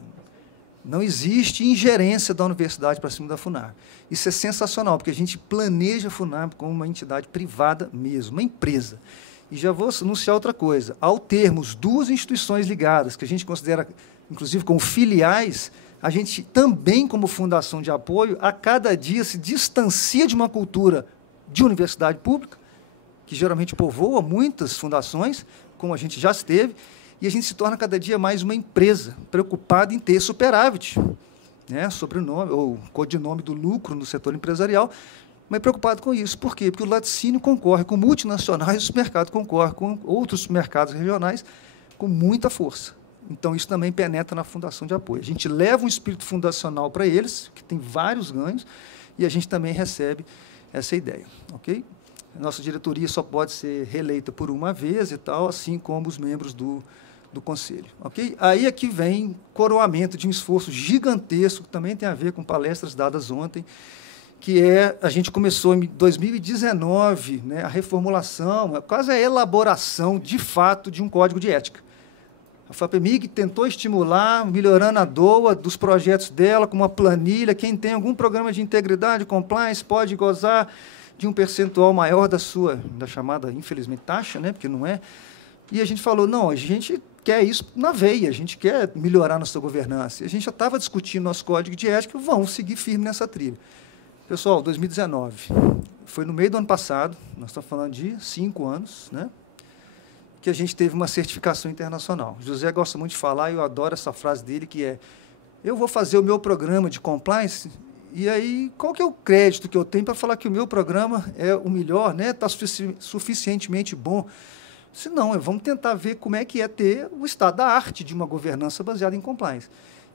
Não existe ingerência da universidade para cima da FUNARB. Isso é sensacional, porque a gente planeja a FUNARB como uma entidade privada mesmo, uma empresa. E já vou anunciar outra coisa. Ao termos duas instituições ligadas, que a gente considera, inclusive, como filiais, a gente também, como fundação de apoio, a cada dia se distancia de uma cultura de universidade pública, que geralmente povoa muitas fundações, como a gente já esteve, e a gente se torna cada dia mais uma empresa preocupada em ter superávit, né, sobrenome ou codinome do lucro no setor empresarial, mas preocupado com isso. Por quê? Porque o laticínio concorre com multinacionais, o supermercado concorre com outros mercados regionais com muita força. Então, isso também penetra na fundação de apoio. A gente leva um espírito fundacional para eles, que tem vários ganhos, e a gente também recebe essa ideia. Okay? A nossa diretoria só pode ser reeleita por uma vez e tal, assim como os membros do conselho. Okay? Aí aqui vem coroamento de um esforço gigantesco, que também tem a ver com palestras dadas ontem, que a gente começou em 2019, né, a reformulação, quase a elaboração, de fato, de um código de ética. A FAPEMIG tentou estimular, melhorando a DOA dos projetos dela, com uma planilha. Quem tem algum programa de integridade, compliance, pode gozar de um percentual maior da chamada, infelizmente, taxa, né, porque não é. E a gente falou, não, a gente quer isso na veia, a gente quer melhorar nossa governança. E a gente já estava discutindo nosso código de ética, vamos seguir firme nessa trilha. Pessoal, 2019, foi no meio do ano passado, nós estamos falando de 5 anos, né, que a gente teve uma certificação internacional. José gosta muito de falar, e eu adoro essa frase dele, que é, eu vou fazer o meu programa de compliance, e aí, qual que é o crédito que eu tenho para falar que o meu programa é o melhor, né, está suficientemente bom? Se não, vamos tentar ver como é que é ter o estado da arte de uma governança baseada em compliance.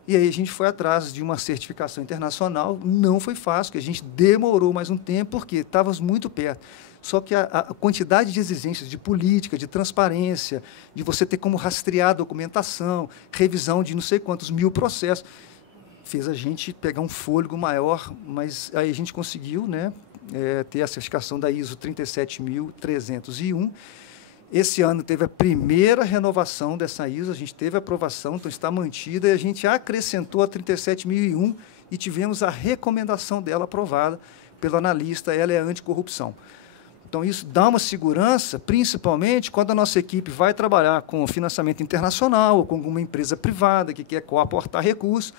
E aí a gente foi atrás de uma certificação internacional, não foi fácil, que a gente demorou mais um tempo, porque estávamos muito perto. Só que a quantidade de exigências de política, de transparência, de você ter como rastrear a documentação, revisão de não sei quantos mil processos, fez a gente pegar um fôlego maior, mas aí a gente conseguiu, né, ter a certificação da ISO 37301. Esse ano teve a primeira renovação dessa ISO, a gente teve a aprovação, então está mantida, e a gente acrescentou a 37001 e tivemos a recomendação dela aprovada pelo analista, ela é anticorrupção. Então, isso dá uma segurança, principalmente quando a nossa equipe vai trabalhar com financiamento internacional ou com alguma empresa privada que quer coaportar recursos.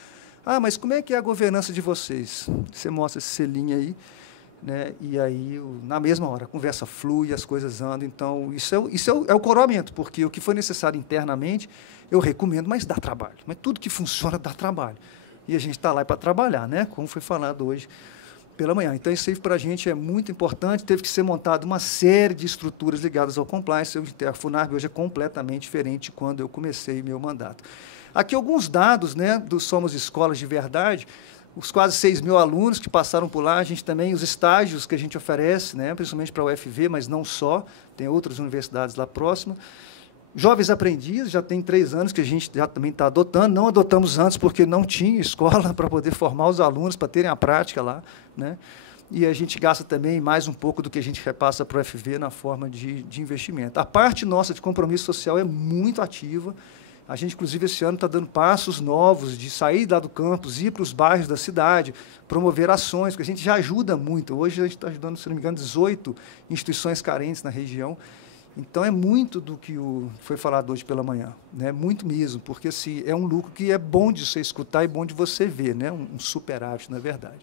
Ah, mas como é que é a governança de vocês? Você mostra esse selinho aí, né, e aí, na mesma hora, a conversa flui, as coisas andam. Então, isso é o coroamento, porque o que foi necessário internamente, eu recomendo, mas dá trabalho. Mas tudo que funciona dá trabalho. E a gente está lá para trabalhar, né, como foi falado hoje pela manhã. Então, isso aí para a gente é muito importante. Teve que ser montada uma série de estruturas ligadas ao compliance. A FUNARB hoje é completamente diferente de quando eu comecei meu mandato. Aqui alguns dados, né, do Somos Escolas de Verdade, os quase 6 mil alunos que passaram por lá, a gente também, os estágios que a gente oferece, né, principalmente para a UFV, mas não só, tem outras universidades lá próximas. Jovens aprendizes, já tem 3 anos que a gente já também está adotando, não adotamos antes porque não tinha escola para poder formar os alunos, para terem a prática lá, né, e a gente gasta também mais um pouco do que a gente repassa para a UFV na forma de investimento. A parte nossa de compromisso social é muito ativa. A gente, inclusive, esse ano está dando passos novos de sair lá do campus, ir para os bairros da cidade, promover ações, porque a gente já ajuda muito. Hoje a gente está ajudando, se não me engano, 18 instituições carentes na região. Então, é muito do que foi falado hoje pela manhã, né? Muito mesmo, porque assim, é um lucro que é bom de você escutar e bom de você ver, né? Um superávit, na verdade.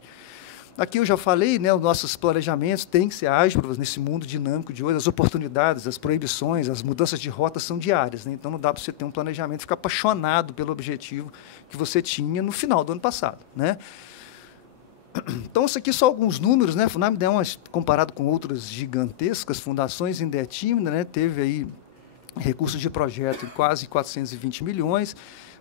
Aqui eu já falei, né, os nossos planejamentos têm que ser ágeis nesse mundo dinâmico de hoje, as oportunidades, as proibições, as mudanças de rota são diárias, né? Então não dá para você ter um planejamento e ficar apaixonado pelo objetivo que você tinha no final do ano passado, né? Então, isso aqui são alguns números, né? A FUNARB, comparado com outras gigantescas fundações, ainda é tímida, né? Teve aí recursos de projeto de quase 420 milhões,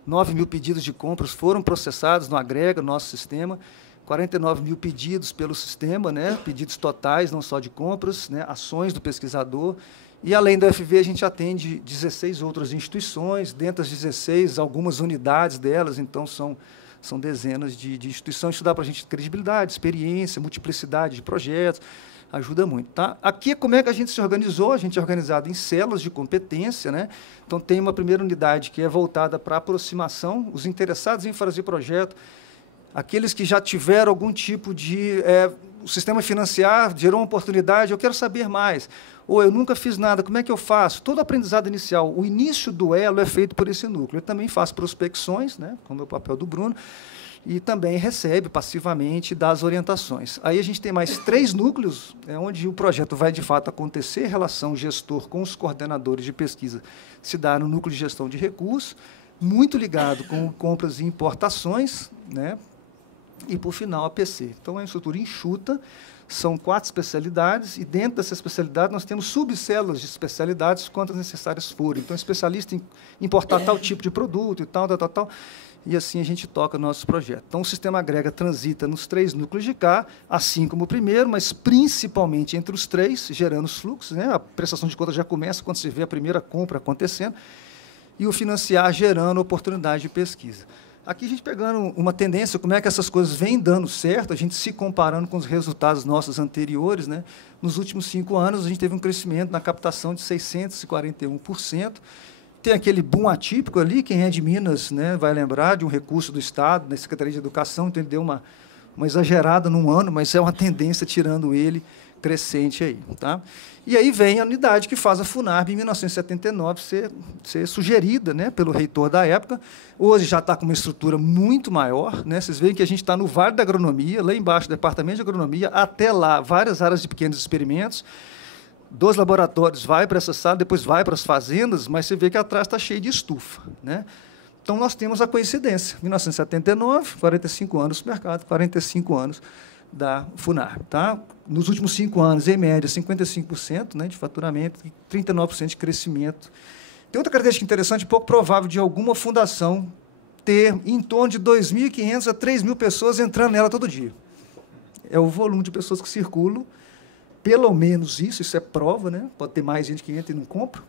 9 mil pedidos de compras foram processados no Agrega, nosso sistema, 49 mil pedidos pelo sistema, né, pedidos totais, não só de compras, né, ações do pesquisador. E, além da UFV, a gente atende 16 outras instituições, dentro das 16, algumas unidades delas, então são dezenas de instituições. Isso dá para a gente credibilidade, experiência, multiplicidade de projetos, ajuda muito. Tá? Aqui, como é que a gente se organizou? A gente é organizado em células de competência, né? Então, tem uma primeira unidade que é voltada para a aproximação, os interessados em fazer projeto, aqueles que já tiveram algum tipo de o sistema financiar gerou uma oportunidade, eu quero saber mais. Ou eu nunca fiz nada, como é que eu faço? Todo aprendizado inicial, o início do elo é feito por esse núcleo. Eu também faço prospecções, né, como é o papel do Bruno, e também recebe passivamente das orientações. Aí a gente tem mais 3 núcleos, onde o projeto vai, de fato, acontecer, relação gestor com os coordenadores de pesquisa se dá no núcleo de gestão de recursos, muito ligado com compras e importações, né, e, por final, a PC. Então, é uma estrutura enxuta, são 4 especialidades, e dentro dessa especialidade nós temos subcélulas de especialidades, quantas necessárias forem. Então, especialista em importar tal tipo de produto e tal. E assim a gente toca nossos projetos. Então, o sistema agrega transita nos 3 núcleos de cá, assim como o primeiro, mas principalmente entre os 3, gerando os fluxos, né? A prestação de contas já começa quando se vê a primeira compra acontecendo, e o financiar gerando oportunidade de pesquisa. Aqui a gente pegando uma tendência, como é que essas coisas vêm dando certo, a gente se comparando com os resultados nossos anteriores, né? Nos últimos 5 anos, a gente teve um crescimento na captação de 641%. Tem aquele boom atípico ali, quem é de Minas, né, vai lembrar de um recurso do Estado, da Secretaria de Educação, então ele deu uma exagerada num ano, mas é uma tendência, tirando ele, crescente aí. Tá? E aí vem a unidade que faz a FUNARB, em 1979, ser sugerida, né, pelo reitor da época. Hoje já está com uma estrutura muito maior. Né? Vocês veem que a gente está no Vale da Agronomia, lá embaixo do Departamento de Agronomia, até lá, várias áreas de pequenos experimentos. Dos laboratórios vai para essa sala, depois vai para as fazendas, mas você vê que atrás está cheio de estufa. Né? Então, nós temos a coincidência. 1979, 45 anos no mercado, 45 anos da FUNARB. Tá? Nos últimos 5 anos, em média, 55%, né, de faturamento e 39% de crescimento. Tem outra característica interessante, pouco provável de alguma fundação ter em torno de 2.500 a 3.000 pessoas entrando nela todo dia. É o volume de pessoas que circulam, pelo menos isso é prova, né? Pode ter mais gente que entra e não compra,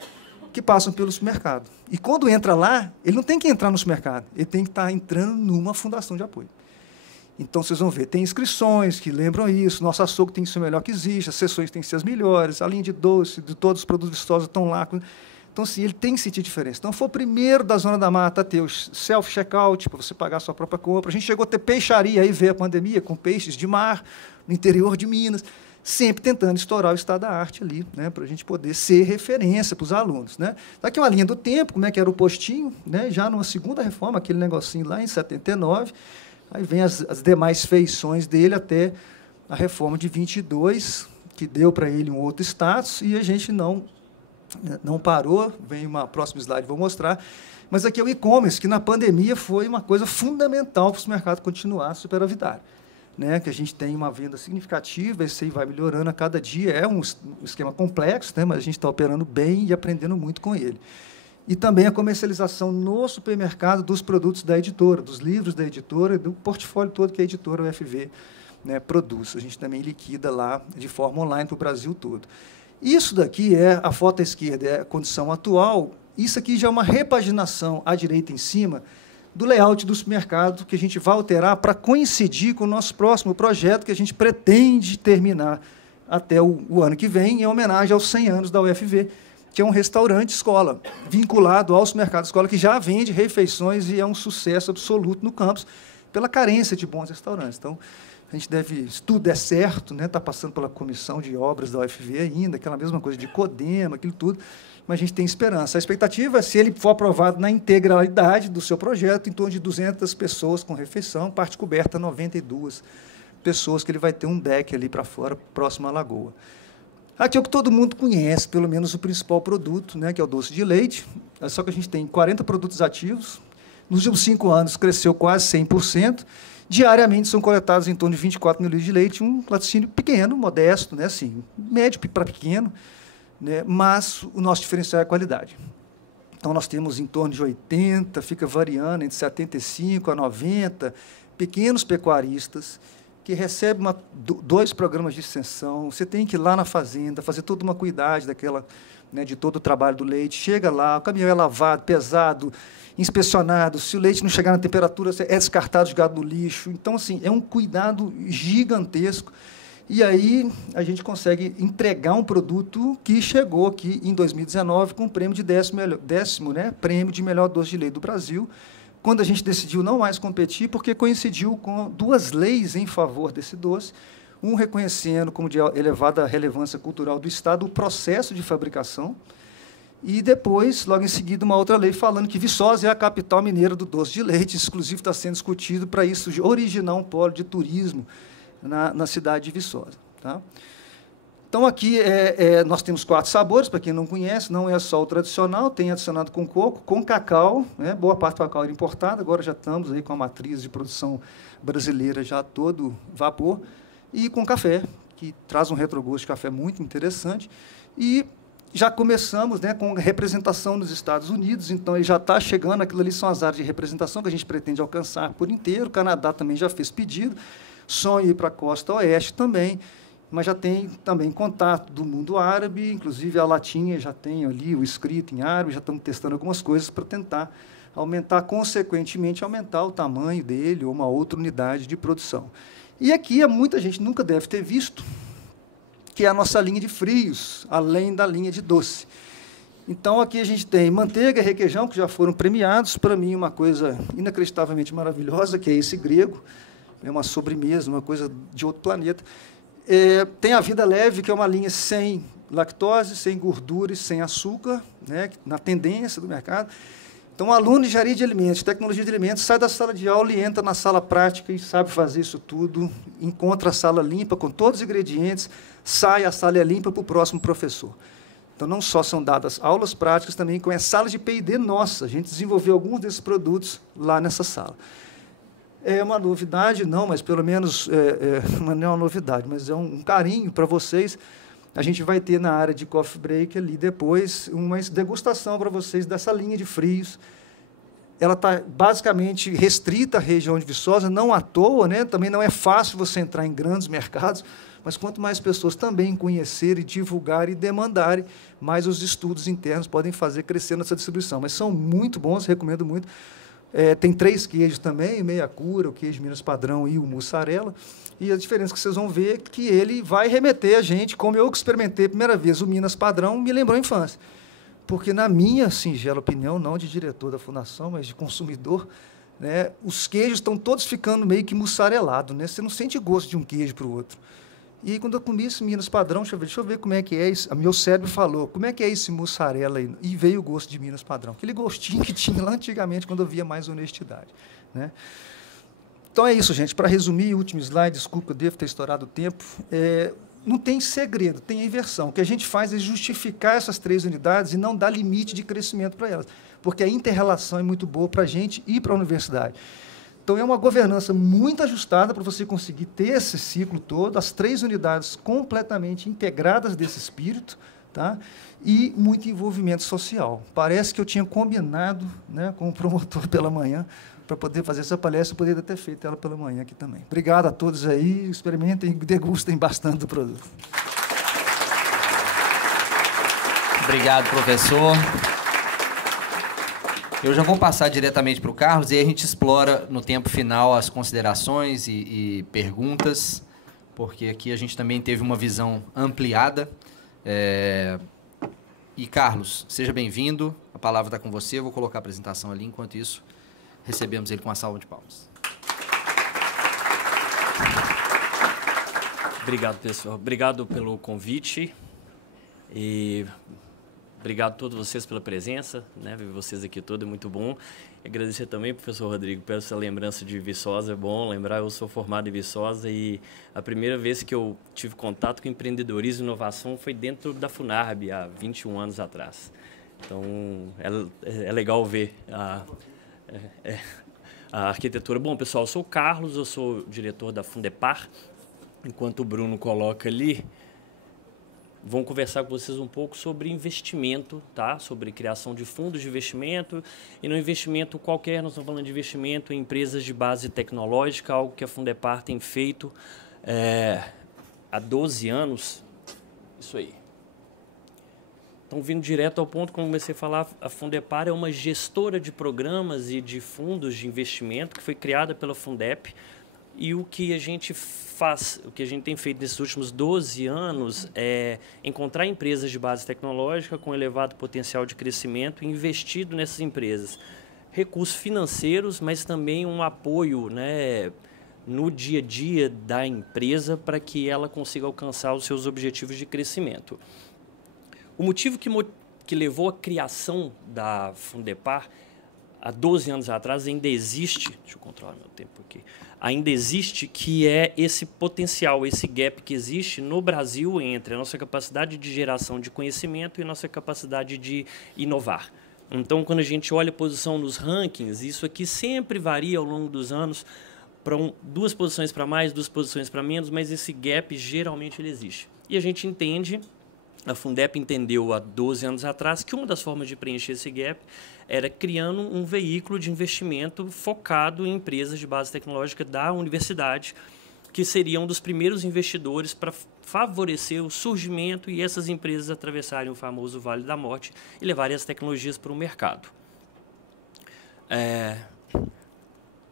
que passam pelo supermercado. E quando entra lá, ele não tem que entrar no supermercado, ele tem que estar entrando numa fundação de apoio. Então, vocês vão ver, tem inscrições que lembram isso, nosso açougue tem que ser o melhor que existe, as sessões têm que ser as melhores, a linha de doce, de todos os produtos vistosos estão lá. Então, sim, ele tem que sentir diferença. Então, foi o primeiro da Zona da Mata a ter o self-checkout, para você pagar a sua própria compra. A gente chegou a ter peixaria, aí veio a pandemia, com peixes de mar, no interior de Minas, sempre tentando estourar o estado da arte ali, né, para a gente poder ser referência para os alunos. Né. Aqui uma linha do tempo, como é que era o postinho, né, já numa segunda reforma, aquele negocinho lá em 79, aí vem as demais feições dele até a reforma de 22, que deu para ele um outro status, e a gente não parou. Vem uma próxima slide, vou mostrar. Mas aqui é o e-commerce, que na pandemia foi uma coisa fundamental para o mercado continuar superavitário. Né, que a gente tem uma venda significativa, isso aí vai melhorando a cada dia, é um esquema complexo, né, mas a gente está operando bem e aprendendo muito com ele. E também a comercialização no supermercado dos produtos da editora, dos livros da editora, do portfólio todo que a editora UFV, né, produz. A gente também liquida lá de forma online para o Brasil todo. Isso daqui é a foto à esquerda, é a condição atual. Isso aqui já é uma repaginação à direita em cima do layout do supermercado, que a gente vai alterar para coincidir com o nosso próximo projeto, que a gente pretende terminar até o ano que vem, em homenagem aos 100 anos da UFV, que é um restaurante-escola, vinculado ao supermercado-escola, que já vende refeições e é um sucesso absoluto no campus, pela carência de bons restaurantes. Então, a gente deve, se tudo der certo, né, está passando pela comissão de obras da UFV ainda, aquela mesma coisa de Codema, aquilo tudo, mas a gente tem esperança. A expectativa é, se ele for aprovado na integralidade do seu projeto, em torno de 200 pessoas com refeição, parte coberta 92 pessoas, que ele vai ter um deck ali para fora, próximo à lagoa. Aqui é o que todo mundo conhece, pelo menos o principal produto, né, que é o doce de leite, só que a gente tem 40 produtos ativos, nos últimos 5 anos cresceu quase 100%, diariamente são coletados em torno de 24 mil litros de leite, um laticínio pequeno, modesto, né, assim, médio para pequeno, né, mas o nosso diferencial é a qualidade. Então, nós temos em torno de 80, fica variando entre 75 a 90 pequenos pecuaristas que recebem 2 programas de extensão. Você tem que ir lá na fazenda, fazer toda uma cuidade daquela, né, de todo o trabalho do leite. Chega lá, o caminhão é lavado, pesado, inspecionado. Se o leite não chegar na temperatura, é descartado, jogado no lixo. Então, assim, é um cuidado gigantesco. E aí a gente consegue entregar um produto que chegou aqui em 2019 com o prêmio de décimo, né, prêmio de melhor doce de leite do Brasil, quando a gente decidiu não mais competir, porque coincidiu com 2 leis em favor desse doce. um reconhecendo como de elevada relevância cultural do Estado o processo de fabricação, e depois, logo em seguida, uma outra lei falando que Viçosa é a capital mineira do doce de leite, inclusive está sendo discutido para isso originar um polo de turismo na cidade de Viçosa. Tá? Então, aqui nós temos 4 sabores, para quem não conhece, não é só o tradicional, tem adicionado com coco, com cacau, né? Boa parte do cacau era importada, agora já estamos aí com a matriz de produção brasileira já a todo vapor, e com café, que traz um retrogosto de café muito interessante, e já começamos, né, com representação nos Estados Unidos, então ele já está chegando, aquilo ali são as áreas de representação que a gente pretende alcançar por inteiro, o Canadá também já fez pedido, sonho ir para a costa oeste também, mas já tem também contato do mundo árabe, inclusive a latinha já tem ali o escrito em árabe, já estamos testando algumas coisas para tentar aumentar, consequentemente, aumentar o tamanho dele ou uma outra unidade de produção. E aqui muita gente nunca deve ter visto, que é a nossa linha de frios, além da linha de doce. Então, aqui a gente tem manteiga e requeijão, que já foram premiados, para mim, uma coisa inacreditavelmente maravilhosa, que é esse grego, é uma sobremesa, uma coisa de outro planeta. Tem a Vida Leve, que é uma linha sem lactose, sem gordura e sem açúcar, né, na tendência do mercado. Então, um aluno de engenharia de alimentos, tecnologia de alimentos, sai da sala de aula e entra na sala prática e sabe fazer isso tudo, encontra a sala limpa com todos os ingredientes, sai, a sala é limpa para o próximo professor. Então, não só são dadas aulas práticas, também com as salas de P&D nossa. A gente desenvolveu alguns desses produtos lá nessa sala. É uma novidade, não, mas pelo menos, não é uma novidade, mas é um carinho para vocês. A gente vai ter na área de coffee break ali depois uma degustação para vocês dessa linha de frios. Ela está basicamente restrita à região de Viçosa, não à toa, né? Também não é fácil você entrar em grandes mercados, mas quanto mais pessoas também conhecerem, divulgarem e demandarem, mais os estudos internos podem fazer crescer nessa distribuição. Mas são muito bons, recomendo muito. Tem 3 queijos também, meia cura, o queijo Minas Padrão e o mussarela. E a diferença que vocês vão ver é que ele vai remeter a gente, como eu que experimentei a primeira vez o Minas Padrão, me lembrou a infância. Porque, na minha singela opinião, não de diretor da fundação, mas de consumidor, né, os queijos estão todos ficando meio que mussarelados, né? Você não sente gosto de um queijo para o outro. E quando eu comi esse Minas Padrão, deixa eu ver como é que é isso. Meu cérebro falou, como é que é esse mussarela aí? E veio o gosto de Minas Padrão. Aquele gostinho que tinha lá antigamente, quando eu via mais honestidade, né? Então, é isso, gente. Para resumir, o último slide, desculpa, eu devo ter estourado o tempo. Não tem segredo, tem a inversão. O que a gente faz é justificar essas 3 unidades e não dar limite de crescimento para elas, porque a inter-relação é muito boa para a gente e para a universidade. Então, é uma governança muito ajustada para você conseguir ter esse ciclo todo, as 3 unidades completamente integradas desse espírito, tá? E muito envolvimento social. Parece que eu tinha combinado, né, com o promotor pela manhã para poder fazer essa palestra, eu poderia ter feito ela pela manhã aqui também. Obrigado a todos aí, experimentem, degustem bastante do produto. Obrigado, professor. Eu já vou passar diretamente para o Carlos e aí a gente explora no tempo final as considerações e perguntas, porque aqui a gente também teve uma visão ampliada. E, Carlos, seja bem-vindo. A palavra está com você. Eu vou colocar a apresentação ali. Enquanto isso, recebemos ele com uma salva de palmas. Obrigado, pessoal. Obrigado pelo convite e obrigado a todos vocês pela presença, né? Ver vocês aqui todos é muito bom. Agradecer também, professor Rodrigo, pela essa lembrança de Viçosa. É bom lembrar, eu sou formado em Viçosa e a primeira vez que eu tive contato com empreendedorismo e inovação foi dentro da Funarb, há 21 anos atrás. Então, é legal ver a arquitetura. Bom, pessoal, eu sou o Carlos, eu sou diretor da Fundepar. Enquanto o Bruno coloca ali, vamos conversar com vocês um pouco sobre investimento, tá? Sobre criação de fundos de investimento e no investimento qualquer, nós estamos falando de investimento em empresas de base tecnológica, algo que a Fundepar tem feito há 12 anos. Isso aí. Então, vindo direto ao ponto, como comecei a falar, a Fundepar é uma gestora de programas e de fundos de investimento que foi criada pela Fundep. E o que a gente faz, o que a gente tem feito nesses últimos 12 anos é encontrar empresas de base tecnológica com elevado potencial de crescimento e investido nessas empresas. Recursos financeiros, mas também um apoio, né, no dia a dia da empresa para que ela consiga alcançar os seus objetivos de crescimento. O motivo que levou à criação da Fundepar há 12 anos atrás ainda existe, deixa eu controlar meu tempo aqui, ainda existe, que é esse potencial, esse gap que existe no Brasil entre a nossa capacidade de geração de conhecimento e a nossa capacidade de inovar. Então, quando a gente olha a posição nos rankings, isso aqui sempre varia ao longo dos anos, para 2 posições para mais, 2 posições para menos, mas esse gap geralmente ele existe. E a gente entende, a Fundep entendeu há 12 anos atrás que uma das formas de preencher esse gap era criando um veículo de investimento focado em empresas de base tecnológica da universidade, que seriam um dos primeiros investidores para favorecer o surgimento e essas empresas atravessarem o famoso Vale da Morte e levarem as tecnologias para o mercado.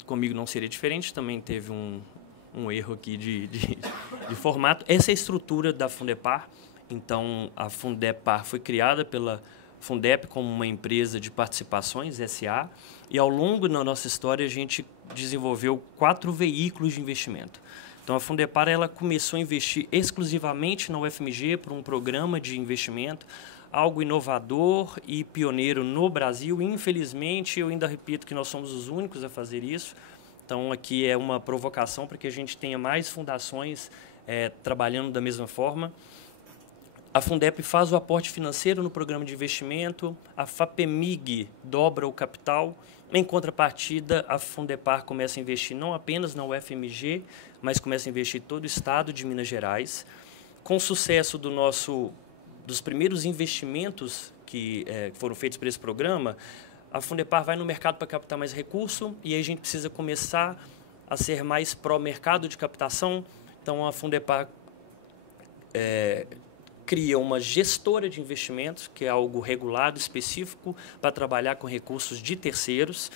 Comigo não seria diferente, também teve um erro aqui de formato. Essa é a estrutura da Fundepar. Então, a Fundepar foi criada pela Fundep como uma empresa de participações, SA, e ao longo da nossa história a gente desenvolveu 4 veículos de investimento. Então, a Fundepar ela começou a investir exclusivamente na UFMG por um programa de investimento, algo inovador e pioneiro no Brasil. Infelizmente, eu ainda repito que nós somos os únicos a fazer isso. Então, aqui é uma provocação para que a gente tenha mais fundações trabalhando da mesma forma. A Fundep faz o aporte financeiro no programa de investimento, a FAPEMIG dobra o capital. Em contrapartida, a Fundepar começa a investir não apenas na UFMG, mas começa a investir em todo o estado de Minas Gerais. Com o sucesso dos primeiros investimentos que foram feitos por esse programa, a Fundepar vai no mercado para captar mais recurso e aí a gente precisa começar a ser mais pró-mercado de captação. Então, a Fundepar cria uma gestora de investimentos, que é algo regulado, específico, para trabalhar com recursos de terceiros.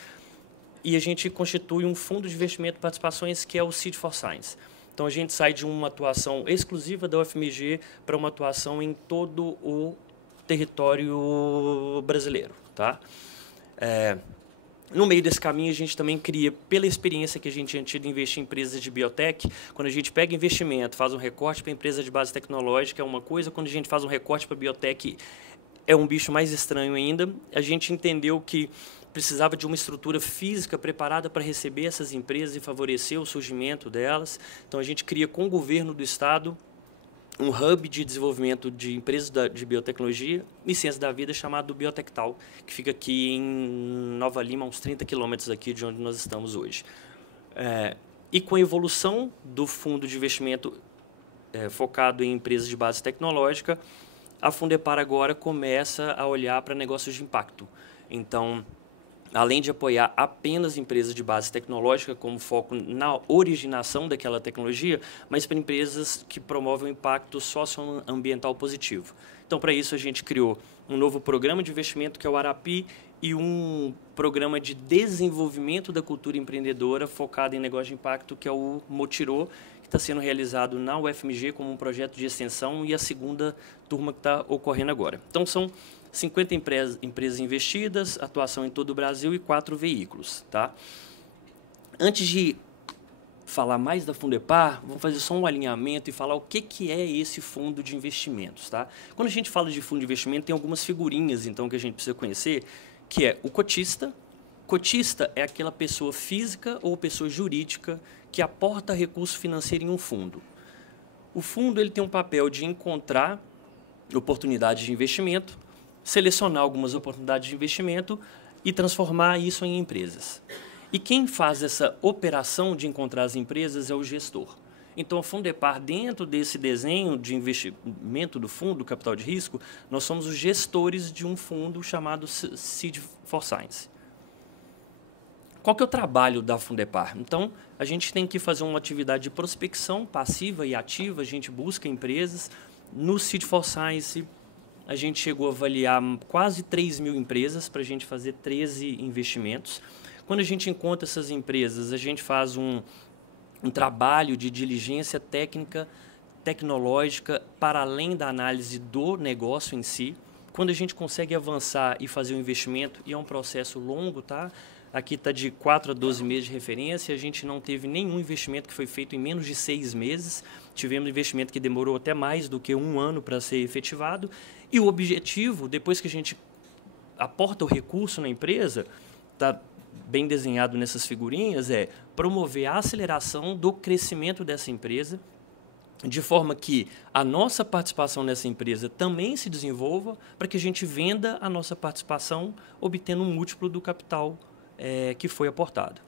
E a gente constitui um fundo de investimento de participações, que é o Seed for Science. Então, a gente sai de uma atuação exclusiva da UFMG para uma atuação em todo o território brasileiro. Tá? No meio desse caminho, a gente também cria, pela experiência que a gente tinha tido em investir em empresas de biotech, quando a gente pega investimento, faz um recorte para empresa de base tecnológica, é uma coisa, quando a gente faz um recorte para biotech, é um bicho mais estranho ainda. A gente entendeu que precisava de uma estrutura física preparada para receber essas empresas e favorecer o surgimento delas. Então, a gente cria com o governo do estado um hub de desenvolvimento de empresas de biotecnologia e ciência da vida chamado Biotectal, que fica aqui em Nova Lima, uns 30 quilômetros aqui de onde nós estamos hoje. E com a evolução do fundo de investimento focado em empresas de base tecnológica, a Fundepar agora começa a olhar para negócios de impacto. Então, além de apoiar apenas empresas de base tecnológica, como foco na originação daquela tecnologia, mas para empresas que promovem um impacto socioambiental positivo. Então, para isso, a gente criou um novo programa de investimento, que é o Arapi, e um programa de desenvolvimento da cultura empreendedora focado em negócio de impacto, que é o Motirô, que está sendo realizado na UFMG como um projeto de extensão, e a segunda turma que está ocorrendo agora. Então, são 50 empresas investidas, atuação em todo o Brasil e 4 veículos. Tá? Antes de falar mais da Fundepar, vamos fazer só um alinhamento e falar o que é esse fundo de investimentos. Tá? Quando a gente fala de fundo de investimento, tem algumas figurinhas então, que a gente precisa conhecer, que é o cotista. Cotista é aquela pessoa física ou pessoa jurídica que aporta recurso financeiro em um fundo. O fundo ele tem um papel de encontrar oportunidades de investimento, selecionar algumas oportunidades de investimento e transformar isso em empresas. E quem faz essa operação de encontrar as empresas é o gestor. Então, a Fundepar, dentro desse desenho de investimento do fundo, capital de risco, nós somos os gestores de um fundo chamado Seed for Science. Qual que é o trabalho da Fundepar? Então, a gente tem que fazer uma atividade de prospecção passiva e ativa, a gente busca empresas. No Seed for Science, a gente chegou a avaliar quase 3 mil empresas para a gente fazer 13 investimentos. Quando a gente encontra essas empresas, a gente faz um trabalho de diligência técnica, tecnológica, para além da análise do negócio em si. Quando a gente consegue avançar e fazer o investimento, e é um processo longo, tá? aqui está de 4 a 12 meses de referência, a gente não teve nenhum investimento que foi feito em menos de 6 meses, tivemos investimento que demorou até mais do que 1 ano para ser efetivado, e o objetivo, depois que a gente aporta o recurso na empresa, está bem desenhado nessas figurinhas, é promover a aceleração do crescimento dessa empresa, de forma que a nossa participação nessa empresa também se desenvolva, para que a gente venda a nossa participação, obtendo um múltiplo do capital que foi aportado.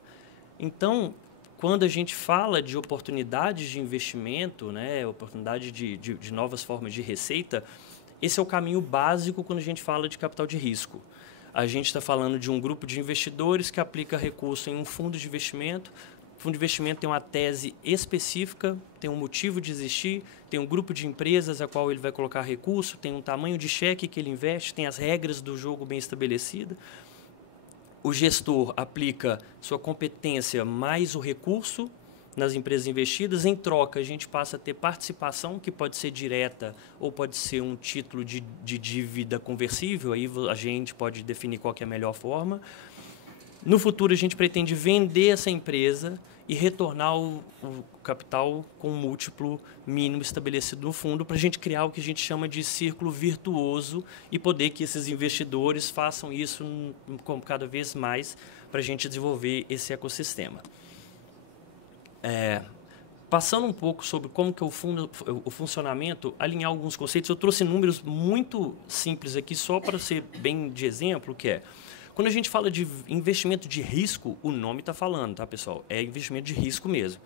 Então, quando a gente fala de oportunidades de investimento, né, oportunidade de novas formas de receita, esse é o caminho básico quando a gente fala de capital de risco. A gente está falando de um grupo de investidores que aplica recurso em um fundo de investimento. O fundo de investimento tem uma tese específica, tem um motivo de existir, tem um grupo de empresas a qual ele vai colocar recurso, tem um tamanho de cheque que ele investe, tem as regras do jogo bem estabelecidas. O gestor aplica sua competência mais o recurso nas empresas investidas. Em troca, a gente passa a ter participação, que pode ser direta ou pode ser um título de dívida conversível. Aí a gente pode definir qual que é a melhor forma. No futuro, a gente pretende vender essa empresa e retornar o capital com um múltiplo mínimo estabelecido no fundo, para a gente criar o que a gente chama de círculo virtuoso e poder que esses investidores façam isso cada vez mais para a gente desenvolver esse ecossistema. Passando um pouco sobre como que é o funcionamento, alinhar alguns conceitos, eu trouxe números muito simples aqui, só para ser bem de exemplo, que é, quando a gente fala de investimento de risco, o nome está falando, tá, pessoal? É investimento de risco mesmo.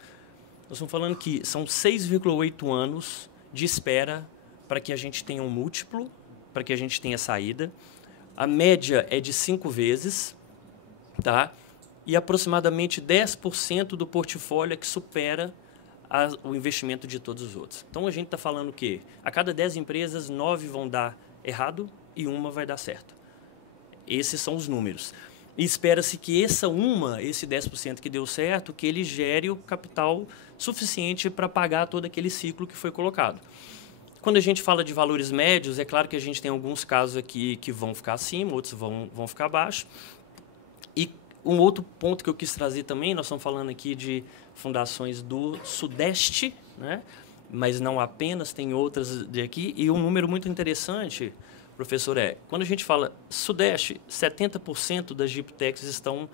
Nós estamos falando que são 6,8 anos de espera para que a gente tenha um múltiplo, para que a gente tenha saída. A média é de 5 vezes, tá? E aproximadamente 10% do portfólio é que supera o investimento de todos os outros. Então, a gente está falando que a cada 10 empresas, 9 vão dar errado e 1 vai dar certo. Esses são os números. E espera-se que esse 10% que deu certo, que ele gere o capital suficiente para pagar todo aquele ciclo que foi colocado. Quando a gente fala de valores médios, é claro que a gente tem alguns casos aqui que vão ficar acima, outros vão ficar abaixo. E um outro ponto que eu quis trazer também, nós estamos falando aqui de fundações do Sudeste, né? Mas não apenas, tem outras aqui. E um número muito interessante, professor, quando a gente fala Sudeste, 70% das GPTECs estão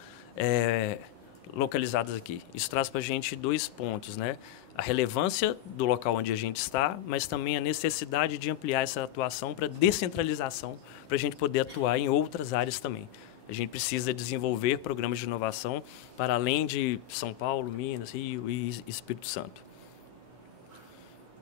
localizadas aqui. Isso traz para a gente 2 pontos, né? A relevância do local onde a gente está, mas também a necessidade de ampliar essa atuação para descentralização, para a gente poder atuar em outras áreas também. A gente precisa desenvolver programas de inovação para além de São Paulo, Minas, Rio e Espírito Santo.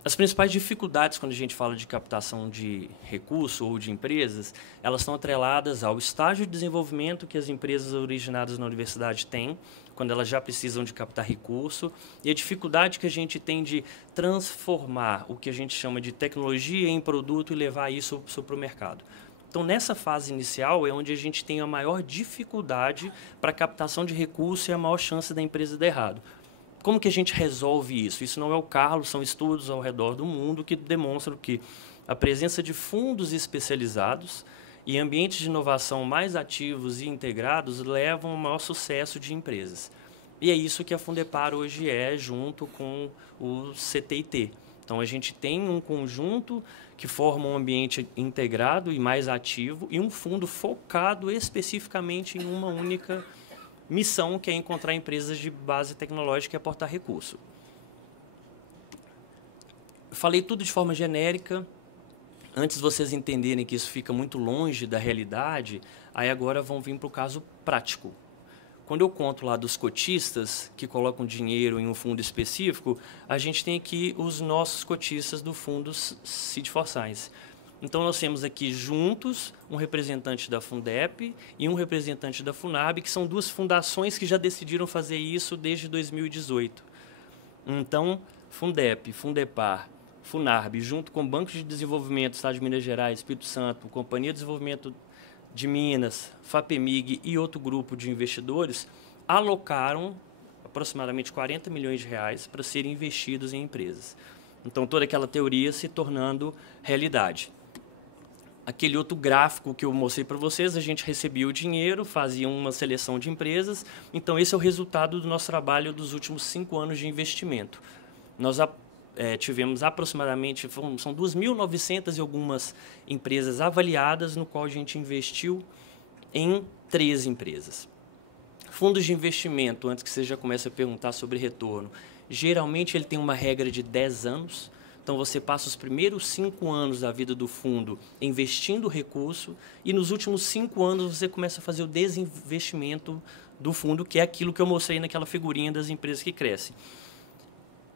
As principais dificuldades quando a gente fala de captação de recurso ou de empresas, elas estão atreladas ao estágio de desenvolvimento que as empresas originadas na universidade têm, quando elas já precisam de captar recurso, e a dificuldade que a gente tem de transformar o que a gente chama de tecnologia em produto e levar isso para o mercado. Então, nessa fase inicial é onde a gente tem a maior dificuldade para a captação de recurso e a maior chance da empresa dar errado. Como que a gente resolve isso? Isso não é o Carlos, são estudos ao redor do mundo que demonstram que a presença de fundos especializados e ambientes de inovação mais ativos e integrados levam ao maior sucesso de empresas. E é isso que a Fundepar hoje é, junto com o CTIT. Então, a gente tem um conjunto que forma um ambiente integrado e mais ativo e um fundo focado especificamente em uma única missão, que é encontrar empresas de base tecnológica e aportar recurso. Falei tudo de forma genérica. Antes de vocês entenderem que isso fica muito longe da realidade, aí agora vão vir para o caso prático. Quando eu conto lá dos cotistas que colocam dinheiro em um fundo específico, a gente tem aqui os nossos cotistas do fundo Seed for Science. Então, nós temos aqui juntos um representante da Fundep e um representante da Funarb, que são 2 fundações que já decidiram fazer isso desde 2018. Então, Fundep, Fundepar, Funarb, junto com o Banco de Desenvolvimento do Estado de Minas Gerais, Espírito Santo, Companhia de Desenvolvimento de Minas, FAPEMIG e outro grupo de investidores, alocaram aproximadamente 40 milhões de reais para serem investidos em empresas. Então, toda aquela teoria se tornando realidade. aquele outro gráfico que eu mostrei para vocês, a gente recebia o dinheiro, fazia uma seleção de empresas. Então, esse é o resultado do nosso trabalho dos últimos 5 anos de investimento. Nós tivemos aproximadamente, são 2.900 e algumas empresas avaliadas, no qual a gente investiu em 13 empresas. Fundos de investimento, antes que você já comece a perguntar sobre retorno, geralmente ele tem uma regra de 10 anos. Então, você passa os primeiros 5 anos da vida do fundo investindo recurso e nos últimos 5 anos você começa a fazer o desinvestimento do fundo, que é aquilo que eu mostrei naquela figurinha das empresas que crescem.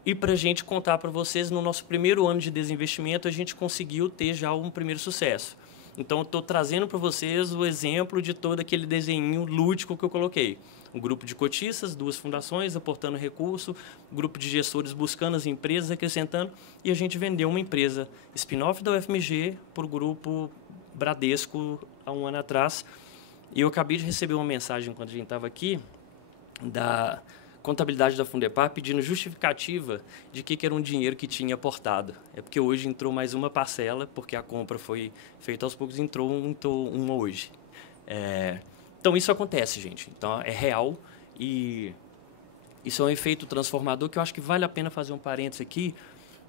E para a gente contar para vocês, no nosso primeiro ano de desinvestimento, a gente conseguiu ter já um primeiro sucesso. Então, eu estou trazendo para vocês o exemplo de todo aquele desenho lúdico que eu coloquei. Um grupo de cotistas, 2 fundações aportando recurso, grupo de gestores buscando as empresas, acrescentando, e a gente vendeu uma empresa spin-off da UFMG para o grupo Bradesco há um ano atrás. E eu acabei de receber uma mensagem, quando a gente estava aqui, da contabilidade da Fundepar pedindo justificativa de que era um dinheiro que tinha aportado. É porque hoje entrou mais uma parcela, porque a compra foi feita aos poucos, entrou uma hoje. Então, isso acontece, gente. Então, é real e isso é um efeito transformador que eu acho que vale a pena fazer um parênteses aqui.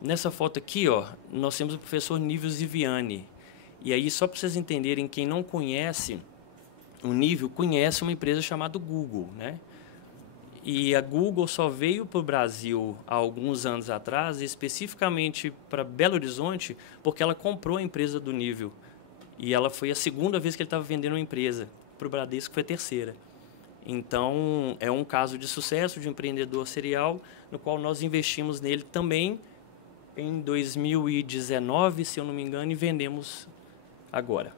Nessa foto aqui, ó, nós temos o professor Nívio Ziviani. E aí, só para vocês entenderem, quem não conhece o Nívio, conhece uma empresa chamada Google, né? E a Google só veio para o Brasil há alguns anos atrás, especificamente para Belo Horizonte, porque ela comprou a empresa do Nívio. E ela foi a segunda vez que ele estava vendendo uma empresa. Para o Bradesco foi a terceira. Então, é um caso de sucesso de um empreendedor serial, no qual nós investimos nele também em 2019, se eu não me engano, e vendemos agora.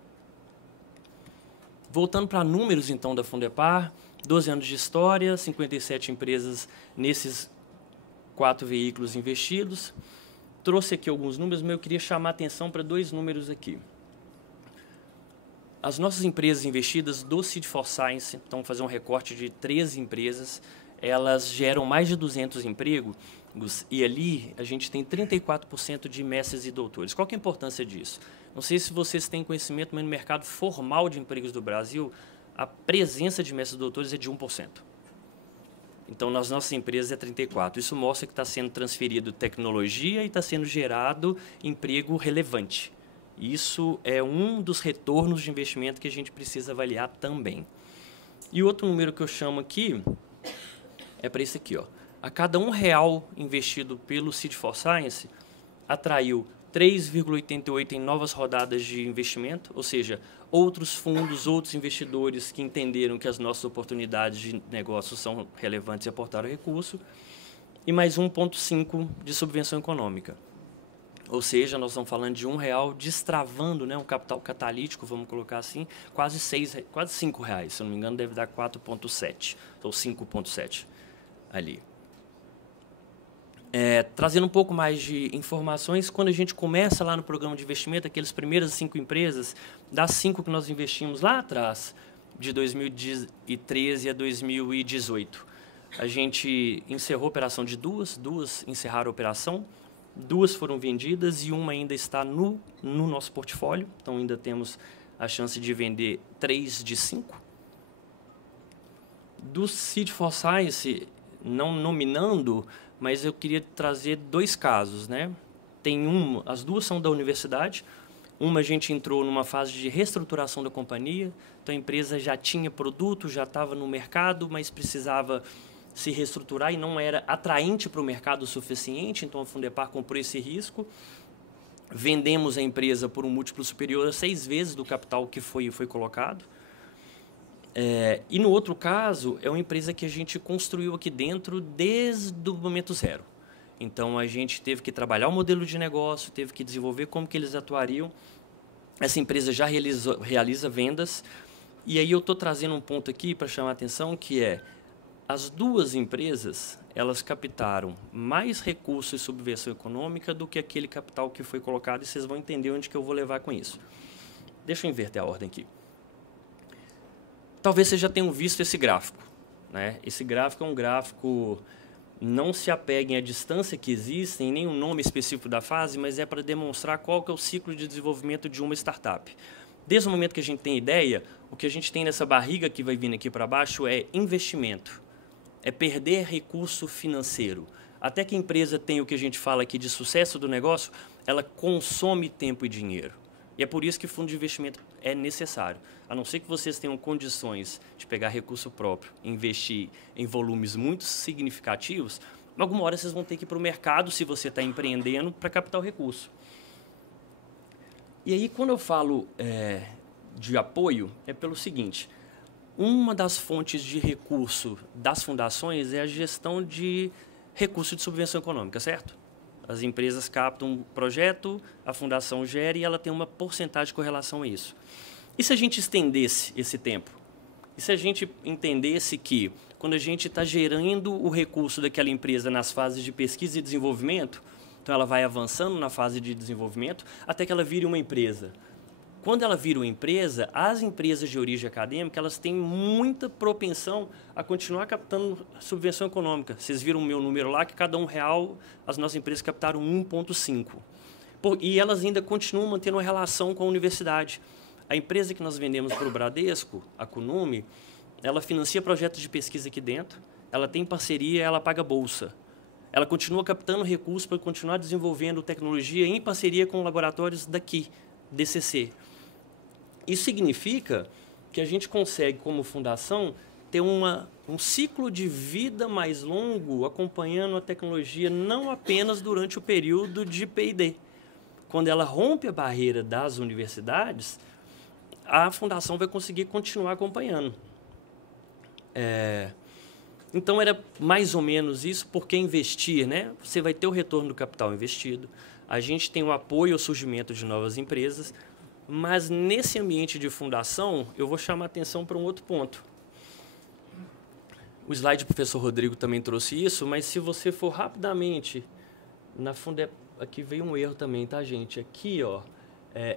Voltando para números, então, da Fundepar, 12 anos de história, 57 empresas nesses 4 veículos investidos. Trouxe aqui alguns números, mas eu queria chamar a atenção para 2 números aqui. As nossas empresas investidas do Seed for Science, então vou fazer um recorte de 13 empresas, elas geram mais de 200 empregos e ali a gente tem 34% de mestres e doutores. Qual que é a importância disso? Não sei se vocês têm conhecimento, mas no mercado formal de empregos do Brasil, a presença de mestres e doutores é de 1%. Então, nas nossas empresas é 34%. Isso mostra que está sendo transferido tecnologia e está sendo gerado emprego relevante. Isso é um dos retornos de investimento que a gente precisa avaliar também. E outro número que eu chamo aqui é para esse aqui, ó. A cada R$1 investido pelo Seed for Science, atraiu 3,88 em novas rodadas de investimento, ou seja, outros fundos, outros investidores que entenderam que as nossas oportunidades de negócio são relevantes e aportaram recurso, e mais 1,5 de subvenção econômica. Ou seja, nós estamos falando de R$1 destravando, né, um capital catalítico, vamos colocar assim, quase R$5. Se eu não me engano, deve dar 4,7 ou 5,7 ali. Trazendo um pouco mais de informações, quando a gente começa lá no programa de investimento, aquelas primeiras 5 empresas, das 5 que nós investimos lá atrás, de 2013 a 2018, a gente encerrou a operação de duas encerraram a operação, 2 foram vendidas e uma ainda está no nosso portfólio. Então, ainda temos a chance de vender 3 de 5. Do Seed for Science, não nominando, mas eu queria trazer 2 casos, né? As 2 são da universidade. Uma a gente entrou numa fase de reestruturação da companhia. Então, a empresa já tinha produto, já estava no mercado, mas precisava se reestruturar e não era atraente para o mercado o suficiente, então a Fundepar comprou esse risco. Vendemos a empresa por um múltiplo superior a 6 vezes do capital que foi colocado. E no outro caso, é uma empresa que a gente construiu aqui dentro desde o momento zero. Então, a gente teve que trabalhar o modelo de negócio, teve que desenvolver como que eles atuariam. Essa empresa já realiza vendas. E aí eu estou trazendo um ponto aqui para chamar a atenção, que é as 2 empresas, elas captaram mais recursos e subvenção econômica do que aquele capital que foi colocado, e vocês vão entender onde que eu vou levar com isso. Deixa eu inverter a ordem aqui. Talvez vocês já tenham visto esse gráfico, né? Esse gráfico é um gráfico Não se apeguem à distância que existe, em nenhum nome específico da fase, mas é para demonstrar qual que é o ciclo de desenvolvimento de uma startup. Desde o momento que a gente tem ideia, o que a gente tem nessa barriga que vai vindo aqui para baixo é investimento. É perder recurso financeiro. Até que a empresa tenha o que a gente fala aqui de sucesso do negócio, ela consome tempo e dinheiro. E é por isso que fundo de investimento é necessário. A não ser que vocês tenham condições de pegar recurso próprio e investir em volumes muito significativos, alguma hora vocês vão ter que ir para o mercado, se você está empreendendo, para captar o recurso. E aí, quando eu falo de apoio, é pelo seguinte: uma das fontes de recurso das fundações é a gestão de recurso de subvenção econômica, certo? As empresas captam um projeto, a fundação gera e ela tem uma porcentagem com relação a isso. E se a gente estendesse esse tempo? E se a gente entendesse que, quando a gente está gerando o recurso daquela empresa nas fases de pesquisa e desenvolvimento, então ela vai avançando na fase de desenvolvimento até que ela vire uma empresa. Quando ela vira uma empresa, as empresas de origem acadêmica elas têm muita propensão a continuar captando subvenção econômica. Vocês viram o meu número lá, que cada R$1, as nossas empresas captaram 1,5. E elas ainda continuam mantendo uma relação com a universidade. A empresa que nós vendemos para o Bradesco, a Kunume, ela financia projetos de pesquisa aqui dentro, ela tem parceria, ela paga bolsa. Ela continua captando recursos para continuar desenvolvendo tecnologia em parceria com laboratórios daqui, DCC. Isso significa que a gente consegue, como fundação, ter um ciclo de vida mais longo acompanhando a tecnologia, não apenas durante o período de P&D. Quando ela rompe a barreira das universidades, a fundação vai conseguir continuar acompanhando. Então, era mais ou menos isso, porque investir, né? Você vai ter o retorno do capital investido, a gente tem o apoio ao surgimento de novas empresas, mas nesse ambiente de fundação, eu vou chamar a atenção para um outro ponto. O slide do professor Rodrigo também trouxe isso, mas se você for rapidamente, aqui veio um erro também, tá, gente? Aqui, ó,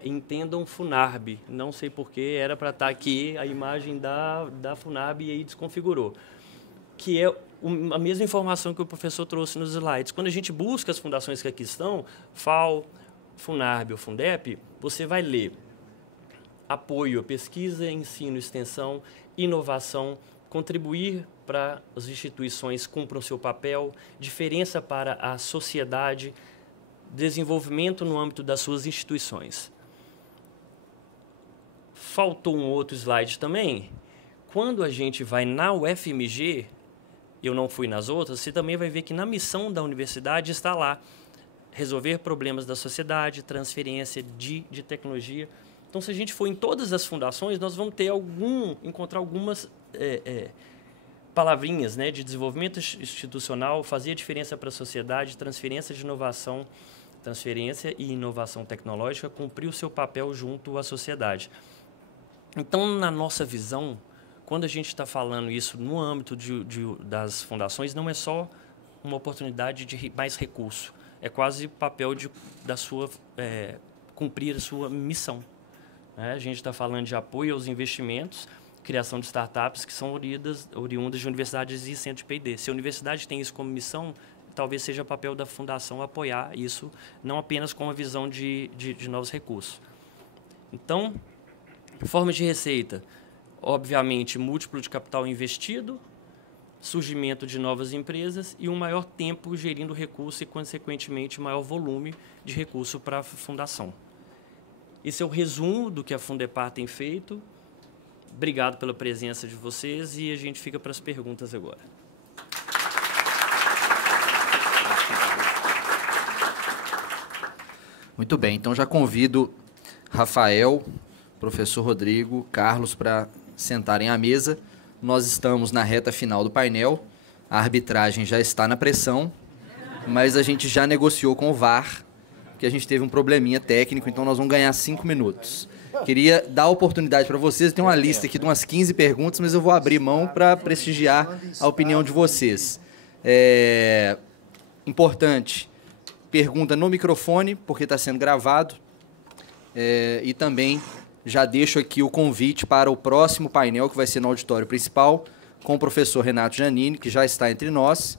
entendam Funarb, não sei porquê, era para estar aqui a imagem da Funarb e aí desconfigurou. Que é a mesma informação que o professor trouxe nos slides. Quando a gente busca as fundações que aqui estão, FAO, Funarb ou Fundep, você vai ler apoio à pesquisa, ensino, extensão, inovação, contribuir para as instituições cumpram seu papel, diferença para a sociedade, desenvolvimento no âmbito das suas instituições. Faltou um outro slide também. Quando a gente vai na UFMG, eu não fui nas outras, você também vai ver que na missão da universidade está lá resolver problemas da sociedade, transferência de tecnologia. Então, se a gente for em todas as fundações, nós vamos ter encontrar algumas palavrinhas, né, de desenvolvimento institucional, fazer a diferença para a sociedade, transferência de inovação, transferência e inovação tecnológica, cumprir o seu papel junto à sociedade. Então, na nossa visão, quando a gente está falando isso no âmbito das fundações, não é só uma oportunidade de mais recurso, é quase papel da sua cumprir a sua missão. A gente está falando de apoio aos investimentos, criação de startups que são oriundas de universidades e centros de P&D. Se a universidade tem isso como missão, talvez seja papel da fundação apoiar isso, não apenas com a visão de novos recursos. Então, formas de receita, obviamente, múltiplo de capital investido, surgimento de novas empresas e um maior tempo gerindo recurso e, consequentemente, maior volume de recurso para a fundação. Esse é o resumo do que a Fundepar tem feito. Obrigado pela presença de vocês e a gente fica para as perguntas agora. Muito bem, então já convido Rafael, professor Rodrigo, Carlos para sentarem à mesa. Nós estamos na reta final do painel, a arbitragem já está na pressão, mas a gente já negociou com o VAR, que a gente teve um probleminha técnico, então nós vamos ganhar 5 minutos. Queria dar a oportunidade para vocês, tem uma lista aqui de umas 15 perguntas, mas eu vou abrir mão para prestigiar a opinião de vocês. Importante, pergunta no microfone, porque está sendo gravado, e também já deixo aqui o convite para o próximo painel, que vai ser no auditório principal, com o professor Renato Giannini, que já está entre nós.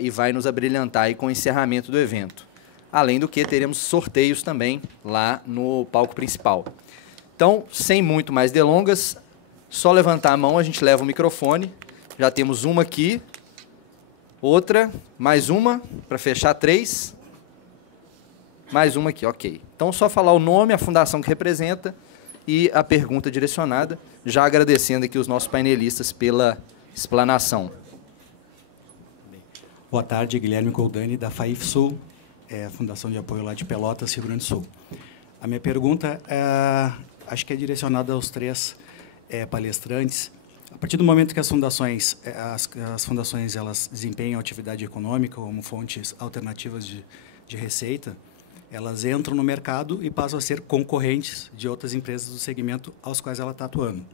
e vai nos abrilhantar aí com o encerramento do evento. Além do que, teremos sorteios também lá no palco principal. Então, sem muito mais delongas, só levantar a mão, a gente leva o microfone. Já temos uma aqui, outra, mais uma, para fechar 3. Mais uma aqui, ok. Então, só falar o nome, a fundação que representa e a pergunta direcionada, já agradecendo aqui os nossos painelistas pela explanação. Boa tarde, Guilherme Goldani, da FAIF Sul, Fundação de Apoio lá de Pelotas, Rio Grande do Sul. A minha pergunta, acho que é direcionada aos 3 palestrantes. A partir do momento que as fundações elas desempenham atividade econômica como fontes alternativas de receita, elas entram no mercado e passam a ser concorrentes de outras empresas do segmento aos quais ela está atuando.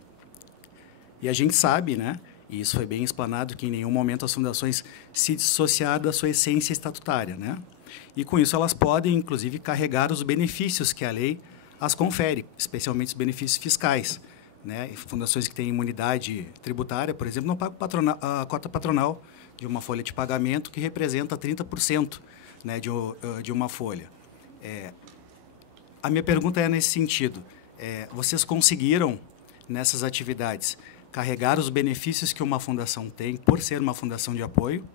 E a gente sabe, né, e isso foi bem explanado, que em nenhum momento as fundações se dissociaram da sua essência estatutária, né? E, com isso, elas podem, inclusive, carregar os benefícios que a lei as confere, especialmente os benefícios fiscais, né? E fundações que têm imunidade tributária, por exemplo, não pagam a cota patronal de uma folha de pagamento que representa 30%, né, de uma folha. A minha pergunta é nesse sentido. Vocês conseguiram, nessas atividades, carregar os benefícios que uma fundação tem por ser uma fundação de apoio?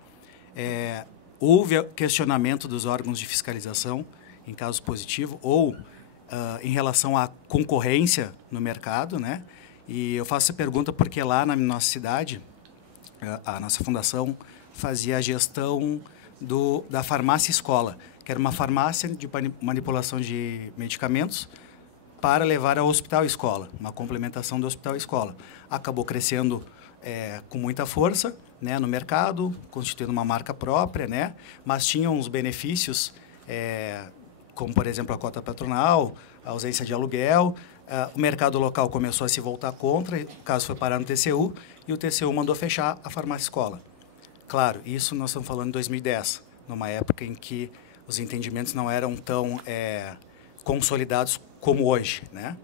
Houve questionamento dos órgãos de fiscalização, em caso positivo, ou em relação à concorrência no mercado, né? E eu faço essa pergunta porque lá na nossa cidade, a nossa fundação fazia a gestão da farmácia escola, que era uma farmácia de manipulação de medicamentos para levar ao hospital escola, uma complementação do hospital escola. Acabou crescendo com muita força, né, no mercado, constituindo uma marca própria, né, mas tinha uns benefícios, como, por exemplo, a cota patronal, a ausência de aluguel. O mercado local começou a se voltar contra, o caso foi parar no TCU, e o TCU mandou fechar a farmácia escola. Claro, isso nós estamos falando em 2010, numa época em que os entendimentos não eram tão consolidados como hoje, né?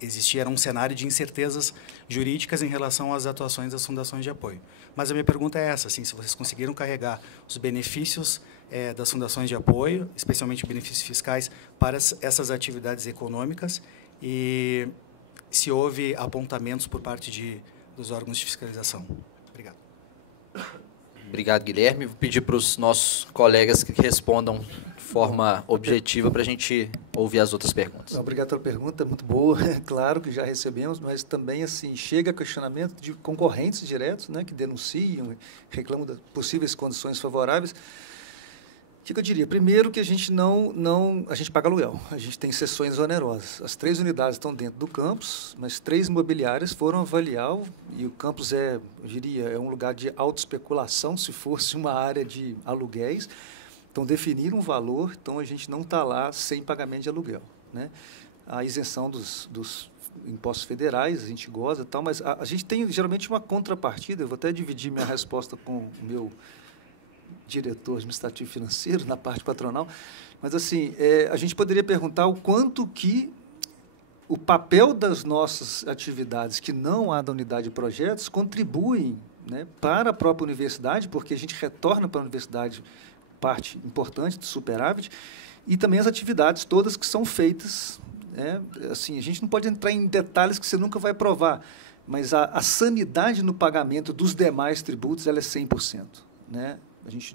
Existia um cenário de incertezas jurídicas em relação às atuações das fundações de apoio. Mas a minha pergunta é essa, assim, se vocês conseguiram carregar os benefícios das fundações de apoio, especialmente benefícios fiscais, para essas atividades econômicas, e se houve apontamentos por parte dos órgãos de fiscalização. Obrigado. Obrigado, Guilherme. Vou pedir para os nossos colegas que respondam de forma objetiva para a gente ouvir as outras perguntas. Obrigado pela pergunta, muito boa. Claro que já recebemos, mas também assim chega questionamento de concorrentes diretos, né, que denunciam, reclamam de possíveis condições favoráveis. O que eu diria? Primeiro que a gente a gente paga aluguel, a gente tem cessões onerosas. As 3 unidades estão dentro do campus, mas 3 imobiliárias foram avaliar, e o campus eu diria, é um lugar de autoespeculação, se fosse uma área de aluguéis. Então, definiram um valor, então a gente não está lá sem pagamento de aluguel, né? A isenção dos impostos federais, a gente goza e tal, mas a gente tem geralmente uma contrapartida. Eu vou até dividir minha resposta com o meu diretor administrativo financeiro na parte patronal, mas assim, a gente poderia perguntar o quanto que o papel das nossas atividades que não há da unidade de projetos contribuem, né, para a própria universidade, porque a gente retorna para a universidade parte importante do superávit, e também as atividades todas que são feitas, né, assim, a gente não pode entrar em detalhes que você nunca vai provar, mas a sanidade no pagamento dos demais tributos ela é 100%, né? A gente,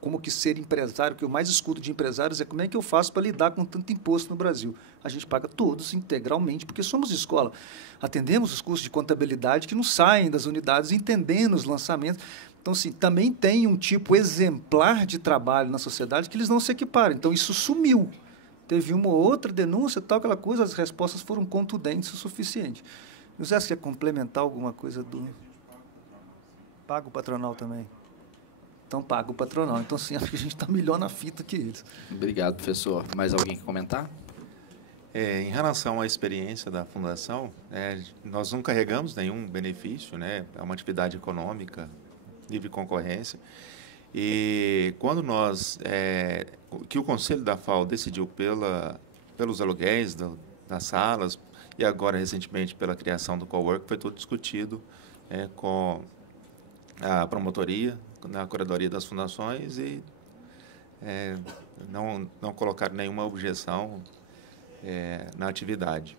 como que ser empresário, que eu mais escuto de empresários é como é que eu faço para lidar com tanto imposto no Brasil. A gente paga todos integralmente, porque somos escola. Atendemos os cursos de contabilidade que não saem das unidades, entendendo os lançamentos. Então, assim, também tem um tipo exemplar de trabalho na sociedade que eles não se equiparam. Então, isso sumiu. Teve uma ou outra denúncia, tal, aquela coisa, as respostas foram contundentes o suficiente. José, você quer complementar alguma coisa do... Paga o patronal também. Então, paga o patronal. Então, sim, acho que a gente está melhor na fita que eles. Obrigado, professor. Mais alguém quer comentar? Em relação à experiência da Fundação, nós não carregamos nenhum benefício, né? É uma atividade econômica, livre concorrência. E quando que o Conselho da FAO decidiu pelos aluguéis das salas, e agora, recentemente, pela criação do cowork, foi tudo discutido com a promotoria na Curadoria das Fundações e não colocaram nenhuma objeção na atividade.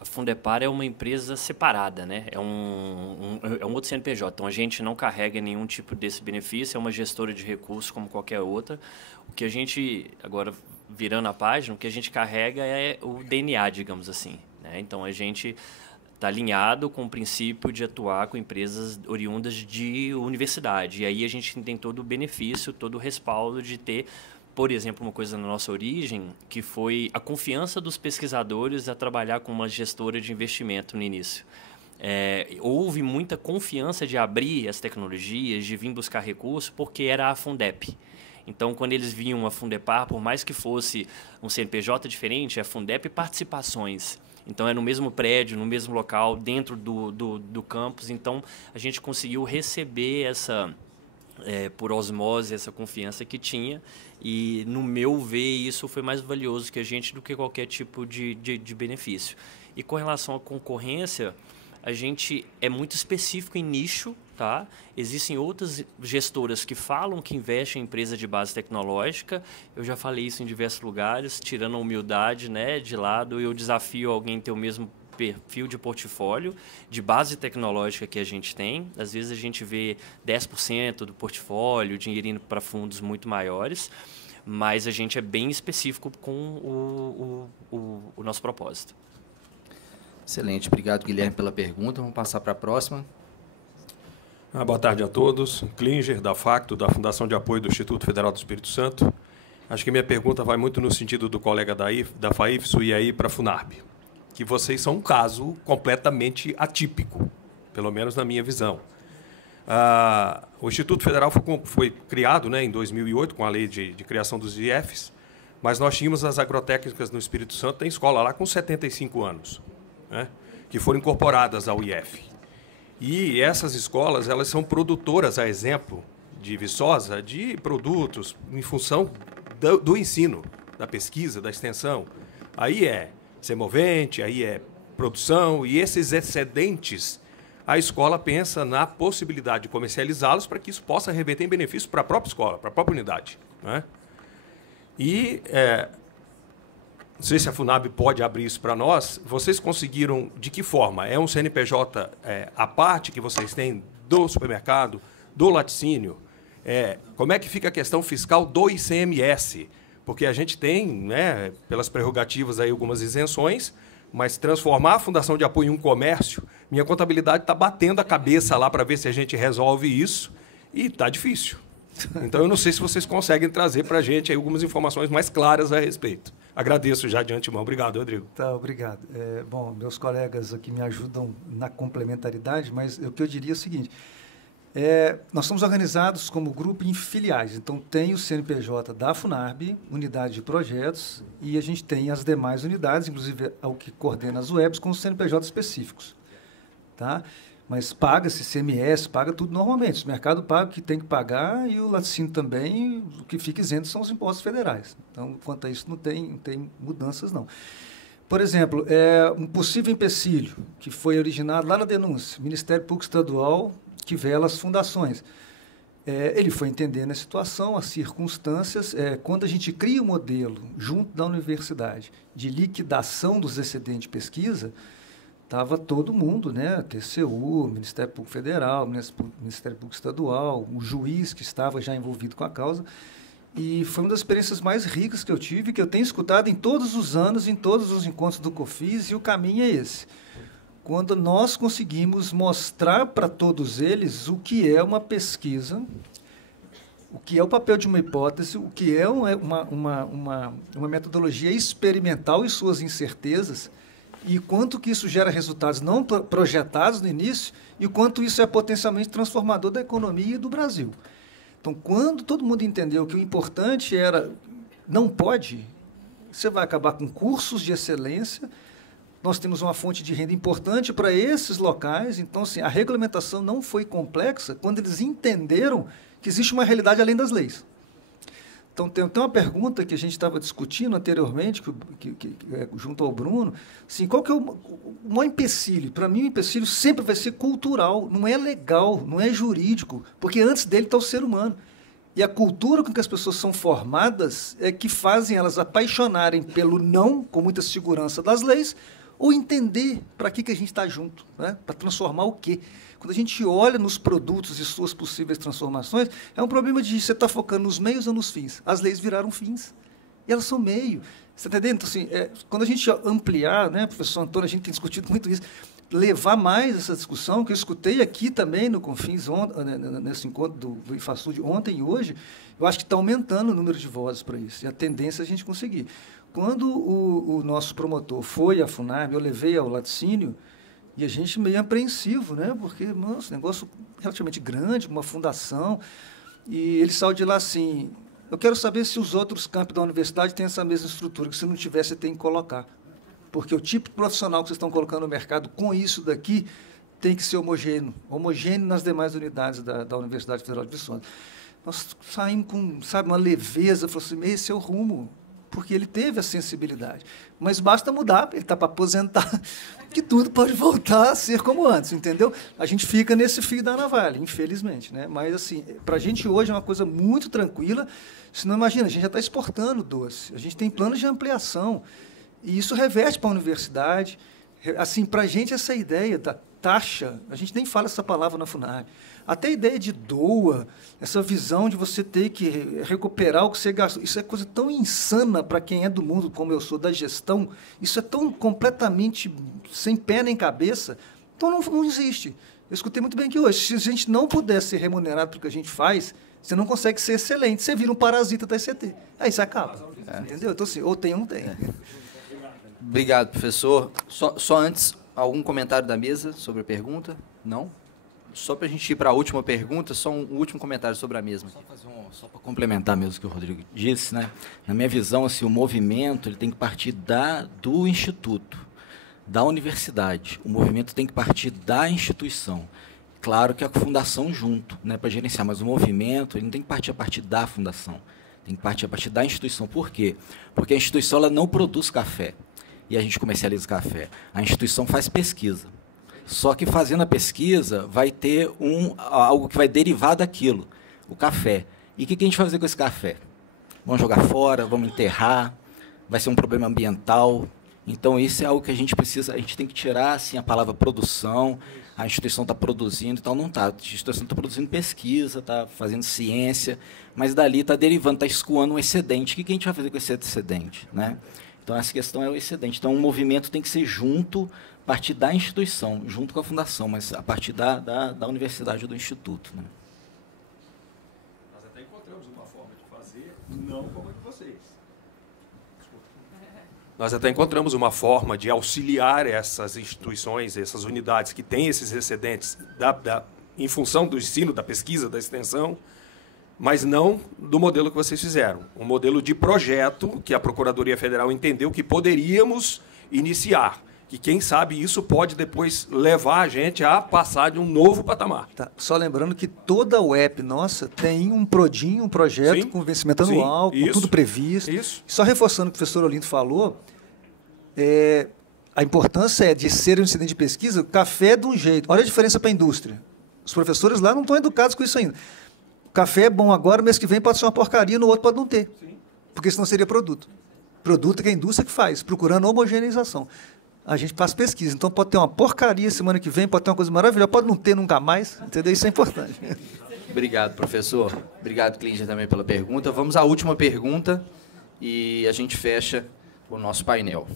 A Fundepar é uma empresa separada, né? É um outro CNPJ, então a gente não carrega nenhum tipo desse benefício, é uma gestora de recursos como qualquer outra. O que a gente, agora virando a página, o que a gente carrega é o DNA, digamos assim, né? Então a gente está alinhado com o princípio de atuar com empresas oriundas de universidade. E aí a gente tem todo o benefício, todo o respaldo de ter, por exemplo, uma coisa na nossa origem, que foi a confiança dos pesquisadores a trabalhar com uma gestora de investimento no início. Houve muita confiança de abrir as tecnologias, de vir buscar recursos, porque era a Fundep. Então, quando eles viam a Fundepar, por mais que fosse um CNPJ diferente, a Fundep Participações. Então, é no mesmo prédio, no mesmo local, dentro do campus. Então, a gente conseguiu receber por osmose, essa confiança que tinha. E, no meu ver, isso foi mais valioso que a gente do que qualquer tipo de benefício. E com relação à concorrência, a gente é muito específico em nicho, tá? Existem outras gestoras que falam que investem em empresa de base tecnológica. Eu já falei isso em diversos lugares, tirando a humildade, né, de lado. Eu desafio alguém a ter o mesmo perfil de portfólio, de base tecnológica que a gente tem. Às vezes a gente vê 10% do portfólio, dinheiro indo para fundos muito maiores, mas a gente é bem específico com o nosso propósito. Excelente, obrigado, Guilherme, pela pergunta. Vamos passar para a próxima. Boa tarde a todos. Klinger, da Facto, da Fundação de Apoio do Instituto Federal do Espírito Santo. Acho que minha pergunta vai muito no sentido do colega da FAIFSO e aí para a FUNARB, que vocês são um caso completamente atípico, pelo menos na minha visão. O Instituto Federal foi criado, né, em 2008, com a lei de criação dos IFs, mas nós tínhamos as agrotécnicas no Espírito Santo, tem escola lá com 75 anos, né, que foram incorporadas ao IF. E essas escolas, elas são produtoras, a exemplo de Viçosa, de produtos em função do ensino, da pesquisa, da extensão. Aí é semovente, aí é produção, e esses excedentes, a escola pensa na possibilidade de comercializá-los para que isso possa reverter em benefício para a própria escola, para a própria unidade, né? E não sei se a FUNARB pode abrir isso para nós. Vocês conseguiram, de que forma? É um CNPJ à parte que vocês têm do supermercado, do laticínio? Como é que fica a questão fiscal do ICMS? Porque a gente tem, né, pelas prerrogativas, aí, algumas isenções, mas transformar a Fundação de Apoio em um comércio, minha contabilidade está batendo a cabeça lá para ver se a gente resolve isso, e está difícil. Então, eu não sei se vocês conseguem trazer para a gente aí algumas informações mais claras a respeito. Agradeço já de antemão. Obrigado, Rodrigo. Tá, obrigado. Bom, meus colegas aqui me ajudam na complementaridade, mas o que eu diria é o seguinte: nós somos organizados como grupo em filiais. Então, tem o CNPJ da FUNARB, unidade de projetos, e a gente tem as demais unidades, inclusive o que coordena as webs, com os CNPJ específicos. Tá? Mas paga-se ICMS, paga tudo normalmente. O mercado paga o que tem que pagar e o laticínio também, o que fica isento são os impostos federais. Então, quanto a isso, não tem mudanças, não. Por exemplo, um possível empecilho que foi originado lá na denúncia, Ministério Público Estadual, que vela as fundações. Ele foi entendendo a situação, as circunstâncias. Quando a gente cria um modelo junto da universidade de liquidação dos excedentes de pesquisa, estava todo mundo, né? TCU, Ministério Público Federal, Ministério Público Estadual, o juiz que estava já envolvido com a causa. E foi uma das experiências mais ricas que eu tive, que eu tenho escutado em todos os anos, em todos os encontros do COFIS, e o caminho é esse. Quando nós conseguimos mostrar para todos eles o que é uma pesquisa, o que é o papel de uma hipótese, o que é uma metodologia experimental e suas incertezas, e quanto que isso gera resultados não projetados no início, e quanto isso é potencialmente transformador da economia e do Brasil. Então, quando todo mundo entendeu que o importante era, não pode, você vai acabar com cursos de excelência. Nós temos uma fonte de renda importante para esses locais. Então, assim, a regulamentação não foi complexa quando eles entenderam que existe uma realidade além das leis. Então, tem uma pergunta que a gente estava discutindo anteriormente, junto ao Bruno, assim, qual que é o maior empecilho? Para mim, o empecilho sempre vai ser cultural, não é legal, não é jurídico, porque antes dele está o ser humano. E a cultura com que as pessoas são formadas é que fazem elas apaixonarem pelo não, com muita segurança das leis, ou entender para que a gente está junto, né? Para transformar o quê? Quando a gente olha nos produtos e suas possíveis transformações, é um problema de você estar focando nos meios ou nos fins. As leis viraram fins. E elas são meio. Você está entendendo? Então, assim, quando a gente ampliar, né, professor Antônio, a gente tem discutido muito isso, levar mais essa discussão, que eu escutei aqui também no Confins, nesse encontro do IFASUD ontem e hoje, eu acho que está aumentando o número de vozes para isso. E a tendência é a gente conseguir. Quando o nosso promotor foi à FUNARB, eu levei ao laticínio, e a gente meio apreensivo, né? Porque, nossa, negócio relativamente grande, uma fundação. E ele saiu de lá assim, eu quero saber se os outros campos da universidade têm essa mesma estrutura, que se não tiver, você tem que colocar. Porque o tipo profissional que vocês estão colocando no mercado com isso daqui tem que ser homogêneo nas demais unidades da Universidade Federal de Viçosa. Nós saímos com, sabe, uma leveza, falou assim, esse é o rumo, porque ele teve a sensibilidade. Mas basta mudar, ele está para aposentar, que tudo pode voltar a ser como antes, entendeu? A gente fica nesse fio da navalha, infelizmente, né? Mas, assim, para a gente hoje é uma coisa muito tranquila. Se não imagina, a gente já está exportando doce, a gente tem planos de ampliação, e isso reverte para a universidade. Assim, para a gente, essa ideia da taxa, a gente nem fala essa palavra na FUNARB, até a ideia de doa, essa visão de você ter que recuperar o que você gastou, isso é coisa tão insana para quem é do mundo, como eu sou, da gestão, isso é tão completamente sem pé nem cabeça, então não existe. Eu escutei muito bem aqui hoje, se a gente não puder ser remunerado pelo que a gente faz, você não consegue ser excelente, você vira um parasita da ICT, aí você acaba, entendeu? Então, assim, ou tem ou não tem. Obrigado, professor. Só antes, algum comentário da mesa sobre a pergunta? Não? Só para a gente ir para a última pergunta, só um último comentário sobre a mesma. Só para complementar mesmo o que o Rodrigo disse, né? Na minha visão, assim, o movimento ele tem que partir do instituto, da universidade. O movimento tem que partir da instituição. Claro que a fundação junto, né, para gerenciar, mas o movimento ele não tem que partir a partir da fundação, tem que partir a partir da instituição. Por quê? Porque a instituição ela não produz café e a gente comercializa café. A instituição faz pesquisa. Só que fazendo a pesquisa vai ter algo que vai derivar daquilo, o café. E o que a gente vai fazer com esse café? Vamos jogar fora, vamos enterrar, vai ser um problema ambiental. Então, isso é algo que a gente precisa, a gente tem que tirar assim, a palavra produção, a instituição está produzindo, então não está. A instituição está produzindo pesquisa, está fazendo ciência, mas dali está derivando, está escoando um excedente. O que a gente vai fazer com esse excedente? Né? Então, essa questão é o excedente. Então, o movimento tem que ser junto, a partir da instituição, junto com a fundação, mas a partir da universidade ou do instituto. Né? Nós até encontramos uma forma de fazer, não como a de vocês. Nós até encontramos uma forma de auxiliar essas instituições, essas unidades que têm esses excedentes em função do ensino, da pesquisa, da extensão, mas não do modelo que vocês fizeram. Um modelo de projeto que a Procuradoria Federal entendeu que poderíamos iniciar. Que, quem sabe, isso pode depois levar a gente a passar de um novo patamar. Tá. Só lembrando que toda a UEP nossa tem um PRODIN, um projeto Sim. com vencimento anual, com tudo previsto. Isso. Só reforçando o que o professor Olinto falou, a importância é de ser um incidente de pesquisa, o café é de um jeito. Olha a diferença para a indústria. Os professores lá não estão educados com isso ainda. O café é bom agora, mês que vem pode ser uma porcaria, no outro pode não ter. Sim. Porque senão seria produto. Produto que é a indústria que faz, procurando homogeneização. A gente faz pesquisa, então pode ter uma porcaria semana que vem, pode ter uma coisa maravilhosa, pode não ter nunca mais, entendeu? Isso é importante. Obrigado, professor. Obrigado, Klinger, também pela pergunta. Vamos à última pergunta e a gente fecha o nosso painel.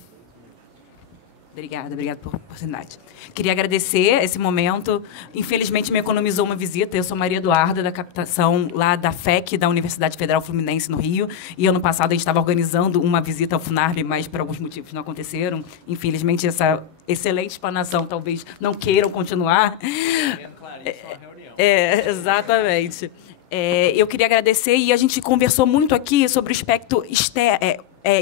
Obrigada por oportunidade. Queria agradecer esse momento. Infelizmente, me economizou uma visita. Eu sou Maria Eduarda, da captação lá da FEC, da Universidade Federal Fluminense, no Rio. E ano passado a gente estava organizando uma visita ao FUNARB, mas por alguns motivos não aconteceram. Infelizmente, essa excelente explanação talvez não queiram continuar. Exatamente. Eu queria agradecer, e a gente conversou muito aqui sobre o aspecto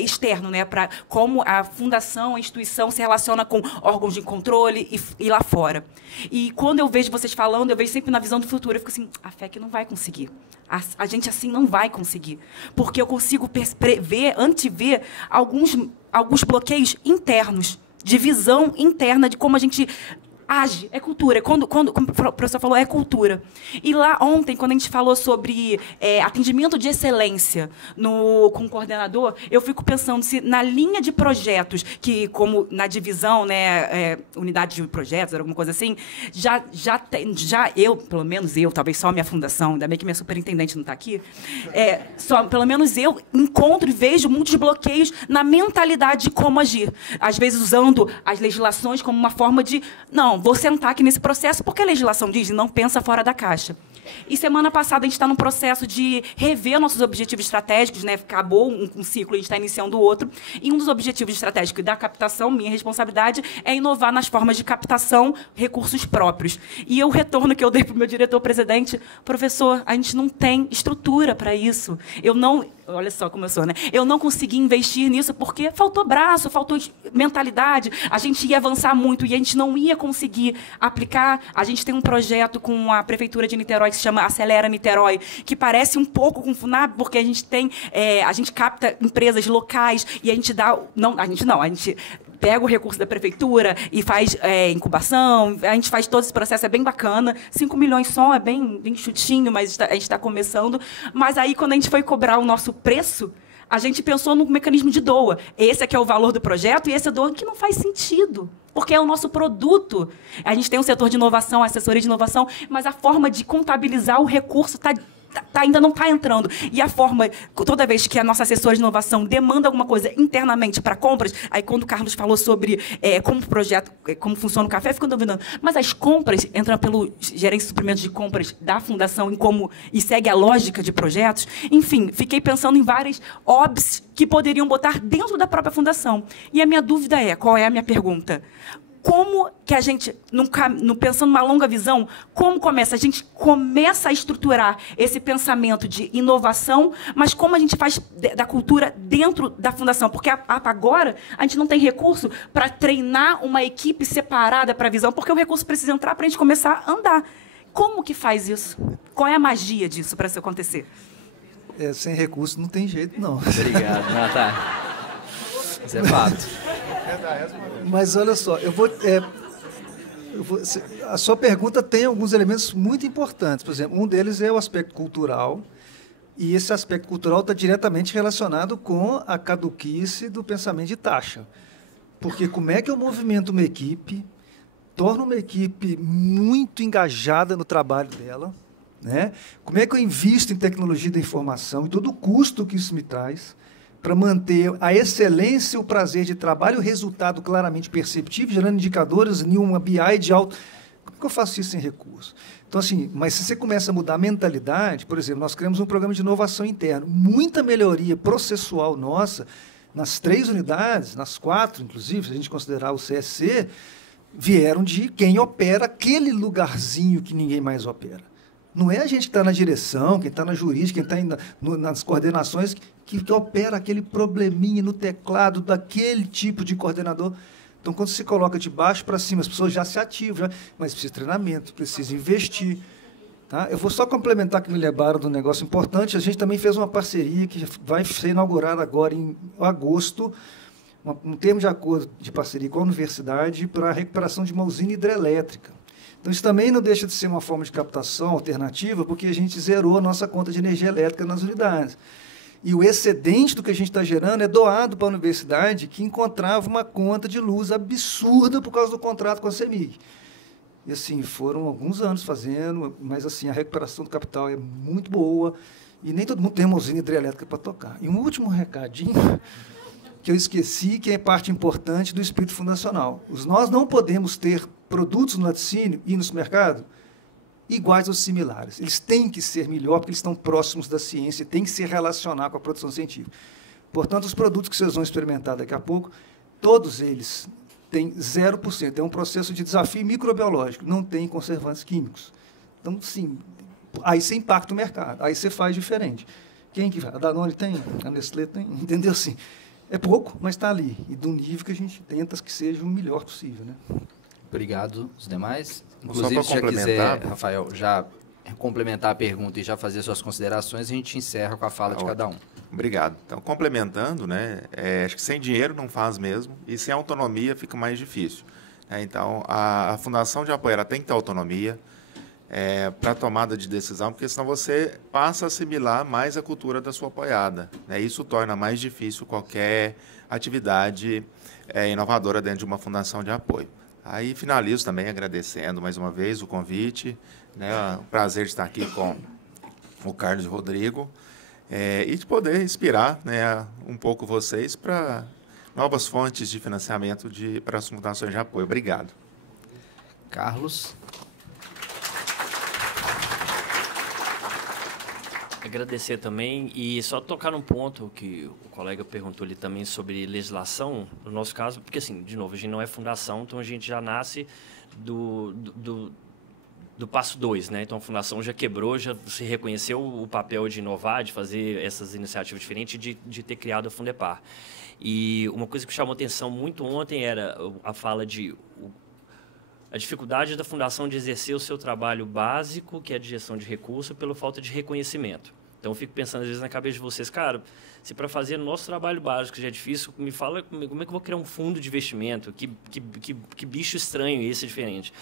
externo, né, para como a fundação, a instituição se relaciona com órgãos de controle e lá fora. E quando eu vejo vocês falando, eu vejo sempre na visão do futuro, eu fico assim, a FEC não vai conseguir. A gente assim não vai conseguir. Porque eu consigo antever alguns bloqueios internos, de visão interna de como a gente age, é cultura. Como o professor falou, é cultura. E lá ontem, quando a gente falou sobre atendimento de excelência com o coordenador, eu fico pensando se na linha de projetos, que como na divisão, né, unidade de projetos, alguma coisa assim, já eu, pelo menos eu, talvez só a minha fundação, ainda bem que minha superintendente não está aqui, pelo menos eu encontro e vejo muitos bloqueios na mentalidade de como agir. Às vezes usando as legislações como uma forma de, não, vou sentar aqui nesse processo, porque a legislação diz, não pensa fora da caixa. E semana passada a gente está num processo de rever nossos objetivos estratégicos, né? Acabou um ciclo, a gente está iniciando outro. E um dos objetivos estratégicos da captação, minha responsabilidade, é inovar nas formas de captação, recursos próprios. E o retorno que eu dei para o meu diretor-presidente, professor, a gente não tem estrutura para isso. Olha só como eu sou, né? Eu não consegui investir nisso porque faltou braço, faltou mentalidade. A gente ia avançar muito e a gente não ia conseguir aplicar. A gente tem um projeto com a Prefeitura de Niterói que se chama Acelera Niterói, que parece um pouco com o FUNAB, porque a gente capta empresas locais e a gente dá... A gente pega o recurso da prefeitura e faz incubação, a gente faz todo esse processo, é bem bacana. 5 milhões só, é bem chutinho, mas a gente está começando. Mas aí, quando a gente foi cobrar o nosso preço, a gente pensou no mecanismo de doa. Esse aqui é o valor do projeto e esse é o doa, que não faz sentido, porque é o nosso produto. A gente tem um setor de inovação, assessoria de inovação, mas a forma de contabilizar o recurso ainda não está entrando. E a forma, toda vez que a nossa assessora de inovação demanda alguma coisa internamente para compras, aí quando o Carlos falou sobre como o projeto, como funciona o café, eu fico duvidando. Mas as compras entram pelo gerente de suprimentos de compras da fundação e segue a lógica de projetos. Enfim, fiquei pensando em várias OBS que poderiam botar dentro da própria fundação. E a minha dúvida qual é a minha pergunta? Como que a gente, pensando numa longa visão, como começa? A gente começa a estruturar esse pensamento de inovação, mas como a gente faz da cultura dentro da fundação? Porque agora a gente não tem recurso para treinar uma equipe separada para a visão, porque o recurso precisa entrar para a gente começar a andar. Como que faz isso? Qual é a magia disso para isso acontecer? Sem recurso não tem jeito, não. Obrigado, Natália. Isso é fato. Mas olha só, a sua pergunta tem alguns elementos muito importantes. Por exemplo, um deles é o aspecto cultural, e esse aspecto cultural está diretamente relacionado com a caduquice do pensamento de taxa. Porque como é que eu movimento uma equipe, torno uma equipe muito engajada no trabalho dela, né? Como é que eu invisto em tecnologia da informação e todo o custo que isso me traz, para manter a excelência, o prazer de trabalho, o resultado claramente perceptível, gerando indicadores em uma BI de alto... Como que eu faço isso sem recurso? Então, assim, mas se você começa a mudar a mentalidade, por exemplo, nós criamos um programa de inovação interna, muita melhoria processual nossa, nas 3 unidades, nas 4, inclusive, se a gente considerar o CSC, vieram de quem opera aquele lugarzinho que ninguém mais opera. Não é a gente que está na direção, quem está na jurídica, quem está nas coordenações, que opera aquele probleminha no teclado daquele tipo de coordenador. Então, quando se coloca de baixo para cima, as pessoas já se ativam, mas precisa de treinamento, precisa investir. Tá? Eu vou só complementar que me lembraram de um negócio importante. A gente também fez uma parceria que vai ser inaugurada agora em agosto, um termo de acordo de parceria com a universidade para a recuperação de uma usina hidrelétrica. Então, isso também não deixa de ser uma forma de captação alternativa, porque a gente zerou a nossa conta de energia elétrica nas unidades. E o excedente do que a gente está gerando é doado para a universidade, que encontrava uma conta de luz absurda por causa do contrato com a CEMIG. E, assim, foram alguns anos fazendo, mas, assim, a recuperação do capital é muito boa e nem todo mundo tem uma usina hidrelétrica para tocar. E um último recadinho que eu esqueci, que é parte importante do espírito fundacional. Nós não podemos ter produtos no laticínio e no supermercado iguais ou similares. Eles têm que ser melhor, porque eles estão próximos da ciência, têm que se relacionar com a produção científica. Portanto, os produtos que vocês vão experimentar daqui a pouco, todos eles têm 0%. É um processo de desafio microbiológico, não tem conservantes químicos. Então, sim, aí você impacta o mercado, aí você faz diferente. Quem que vai? A Danone tem? A Nestlé tem? Entendeu? Assim, É pouco, mas está ali. E do nível que a gente tenta que seja o melhor possível, né? Obrigado. Os demais? Inclusive, Se já quiser, Rafael, já complementar a pergunta e já fazer suas considerações, a gente encerra com a fala de cada um. Obrigado. Então, complementando, né, acho que sem dinheiro não faz mesmo, e sem autonomia fica mais difícil. Então, a Fundação de Apoio ela tem que ter autonomia para tomada de decisão, porque senão você passa a assimilar mais a cultura da sua apoiada. Né? Isso torna mais difícil qualquer atividade inovadora dentro de uma fundação de apoio. Aí finalizo também agradecendo mais uma vez o convite, né? Um prazer de estar aqui com o Carlos e o Rodrigo, e de poder inspirar, né, um pouco vocês para novas fontes de financiamento para as fundações de apoio. Obrigado. Carlos. Agradecer também e só tocar num ponto que o colega perguntou ali também sobre legislação, no nosso caso, porque assim, de novo, a gente não é fundação, então a gente já nasce do passo 2, né? Então a fundação já quebrou, já se reconheceu o papel de inovar, de fazer essas iniciativas diferentes, de ter criado a Fundepar. E uma coisa que chamou atenção muito ontem era a fala de a dificuldade da fundação de exercer o seu trabalho básico, que é de gestão de recursos, pela falta de reconhecimento. Então, eu fico pensando, às vezes, na cabeça de vocês, cara, se para fazer o nosso trabalho básico já é difícil, me fala como é que eu vou criar um fundo de investimento? Que bicho estranho esse, diferente.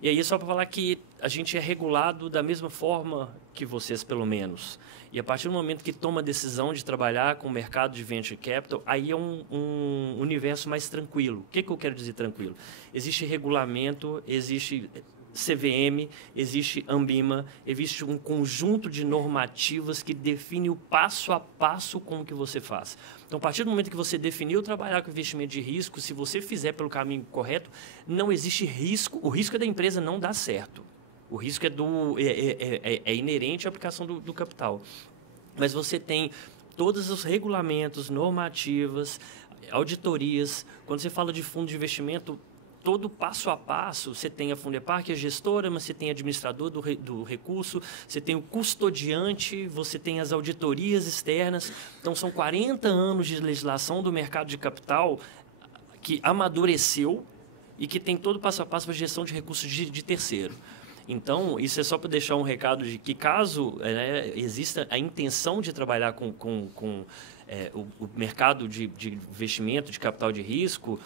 E aí, só para falar que a gente é regulado da mesma forma que vocês, pelo menos. E a partir do momento que toma a decisão de trabalhar com o mercado de venture capital, aí é um universo mais tranquilo. O que eu quero dizer tranquilo? Existe regulamento, existe CVM, existe Ambima, existe um conjunto de normativas que define o passo a passo como que você faz. Então, a partir do momento que você definiu trabalhar com investimento de risco, se você fizer pelo caminho correto, não existe risco. O risco é da empresa não dar certo. O risco é inerente à aplicação do capital. Mas você tem todos os regulamentos, normativas, auditorias. Quando você fala de fundo de investimento, todo passo a passo, você tem a Fundepar, que é gestora, mas você tem administrador do recurso, você tem o custodiante, você tem as auditorias externas. Então, são 40 anos de legislação do mercado de capital que amadureceu e que tem todo passo a passo para gestão de recursos de terceiro. Então, isso é só para deixar um recado de que, caso exista a intenção de trabalhar com o mercado de investimento, de capital de risco,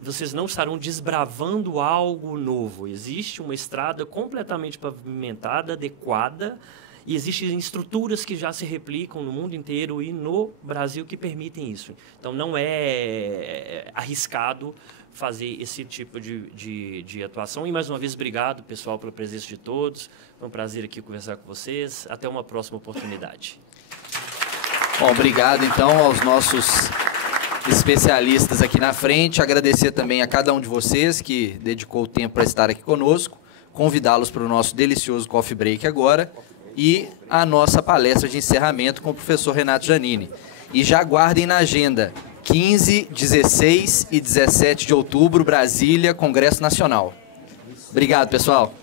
vocês não estarão desbravando algo novo. Existe uma estrada completamente pavimentada, adequada, e existem estruturas que já se replicam no mundo inteiro e no Brasil que permitem isso. Então, não é arriscado fazer esse tipo de atuação. E, mais uma vez, obrigado, pessoal, pela presença de todos. Foi um prazer aqui conversar com vocês. Até uma próxima oportunidade. Bom, obrigado, então, aos nossos especialistas aqui na frente. Agradecer também a cada um de vocês que dedicou o tempo para estar aqui conosco. Convidá-los para o nosso delicioso coffee break agora e a nossa palestra de encerramento com o professor Renato Giannini. E já aguardem na agenda, 15, 16 e 17 de outubro, Brasília, Congresso Nacional. Obrigado, pessoal.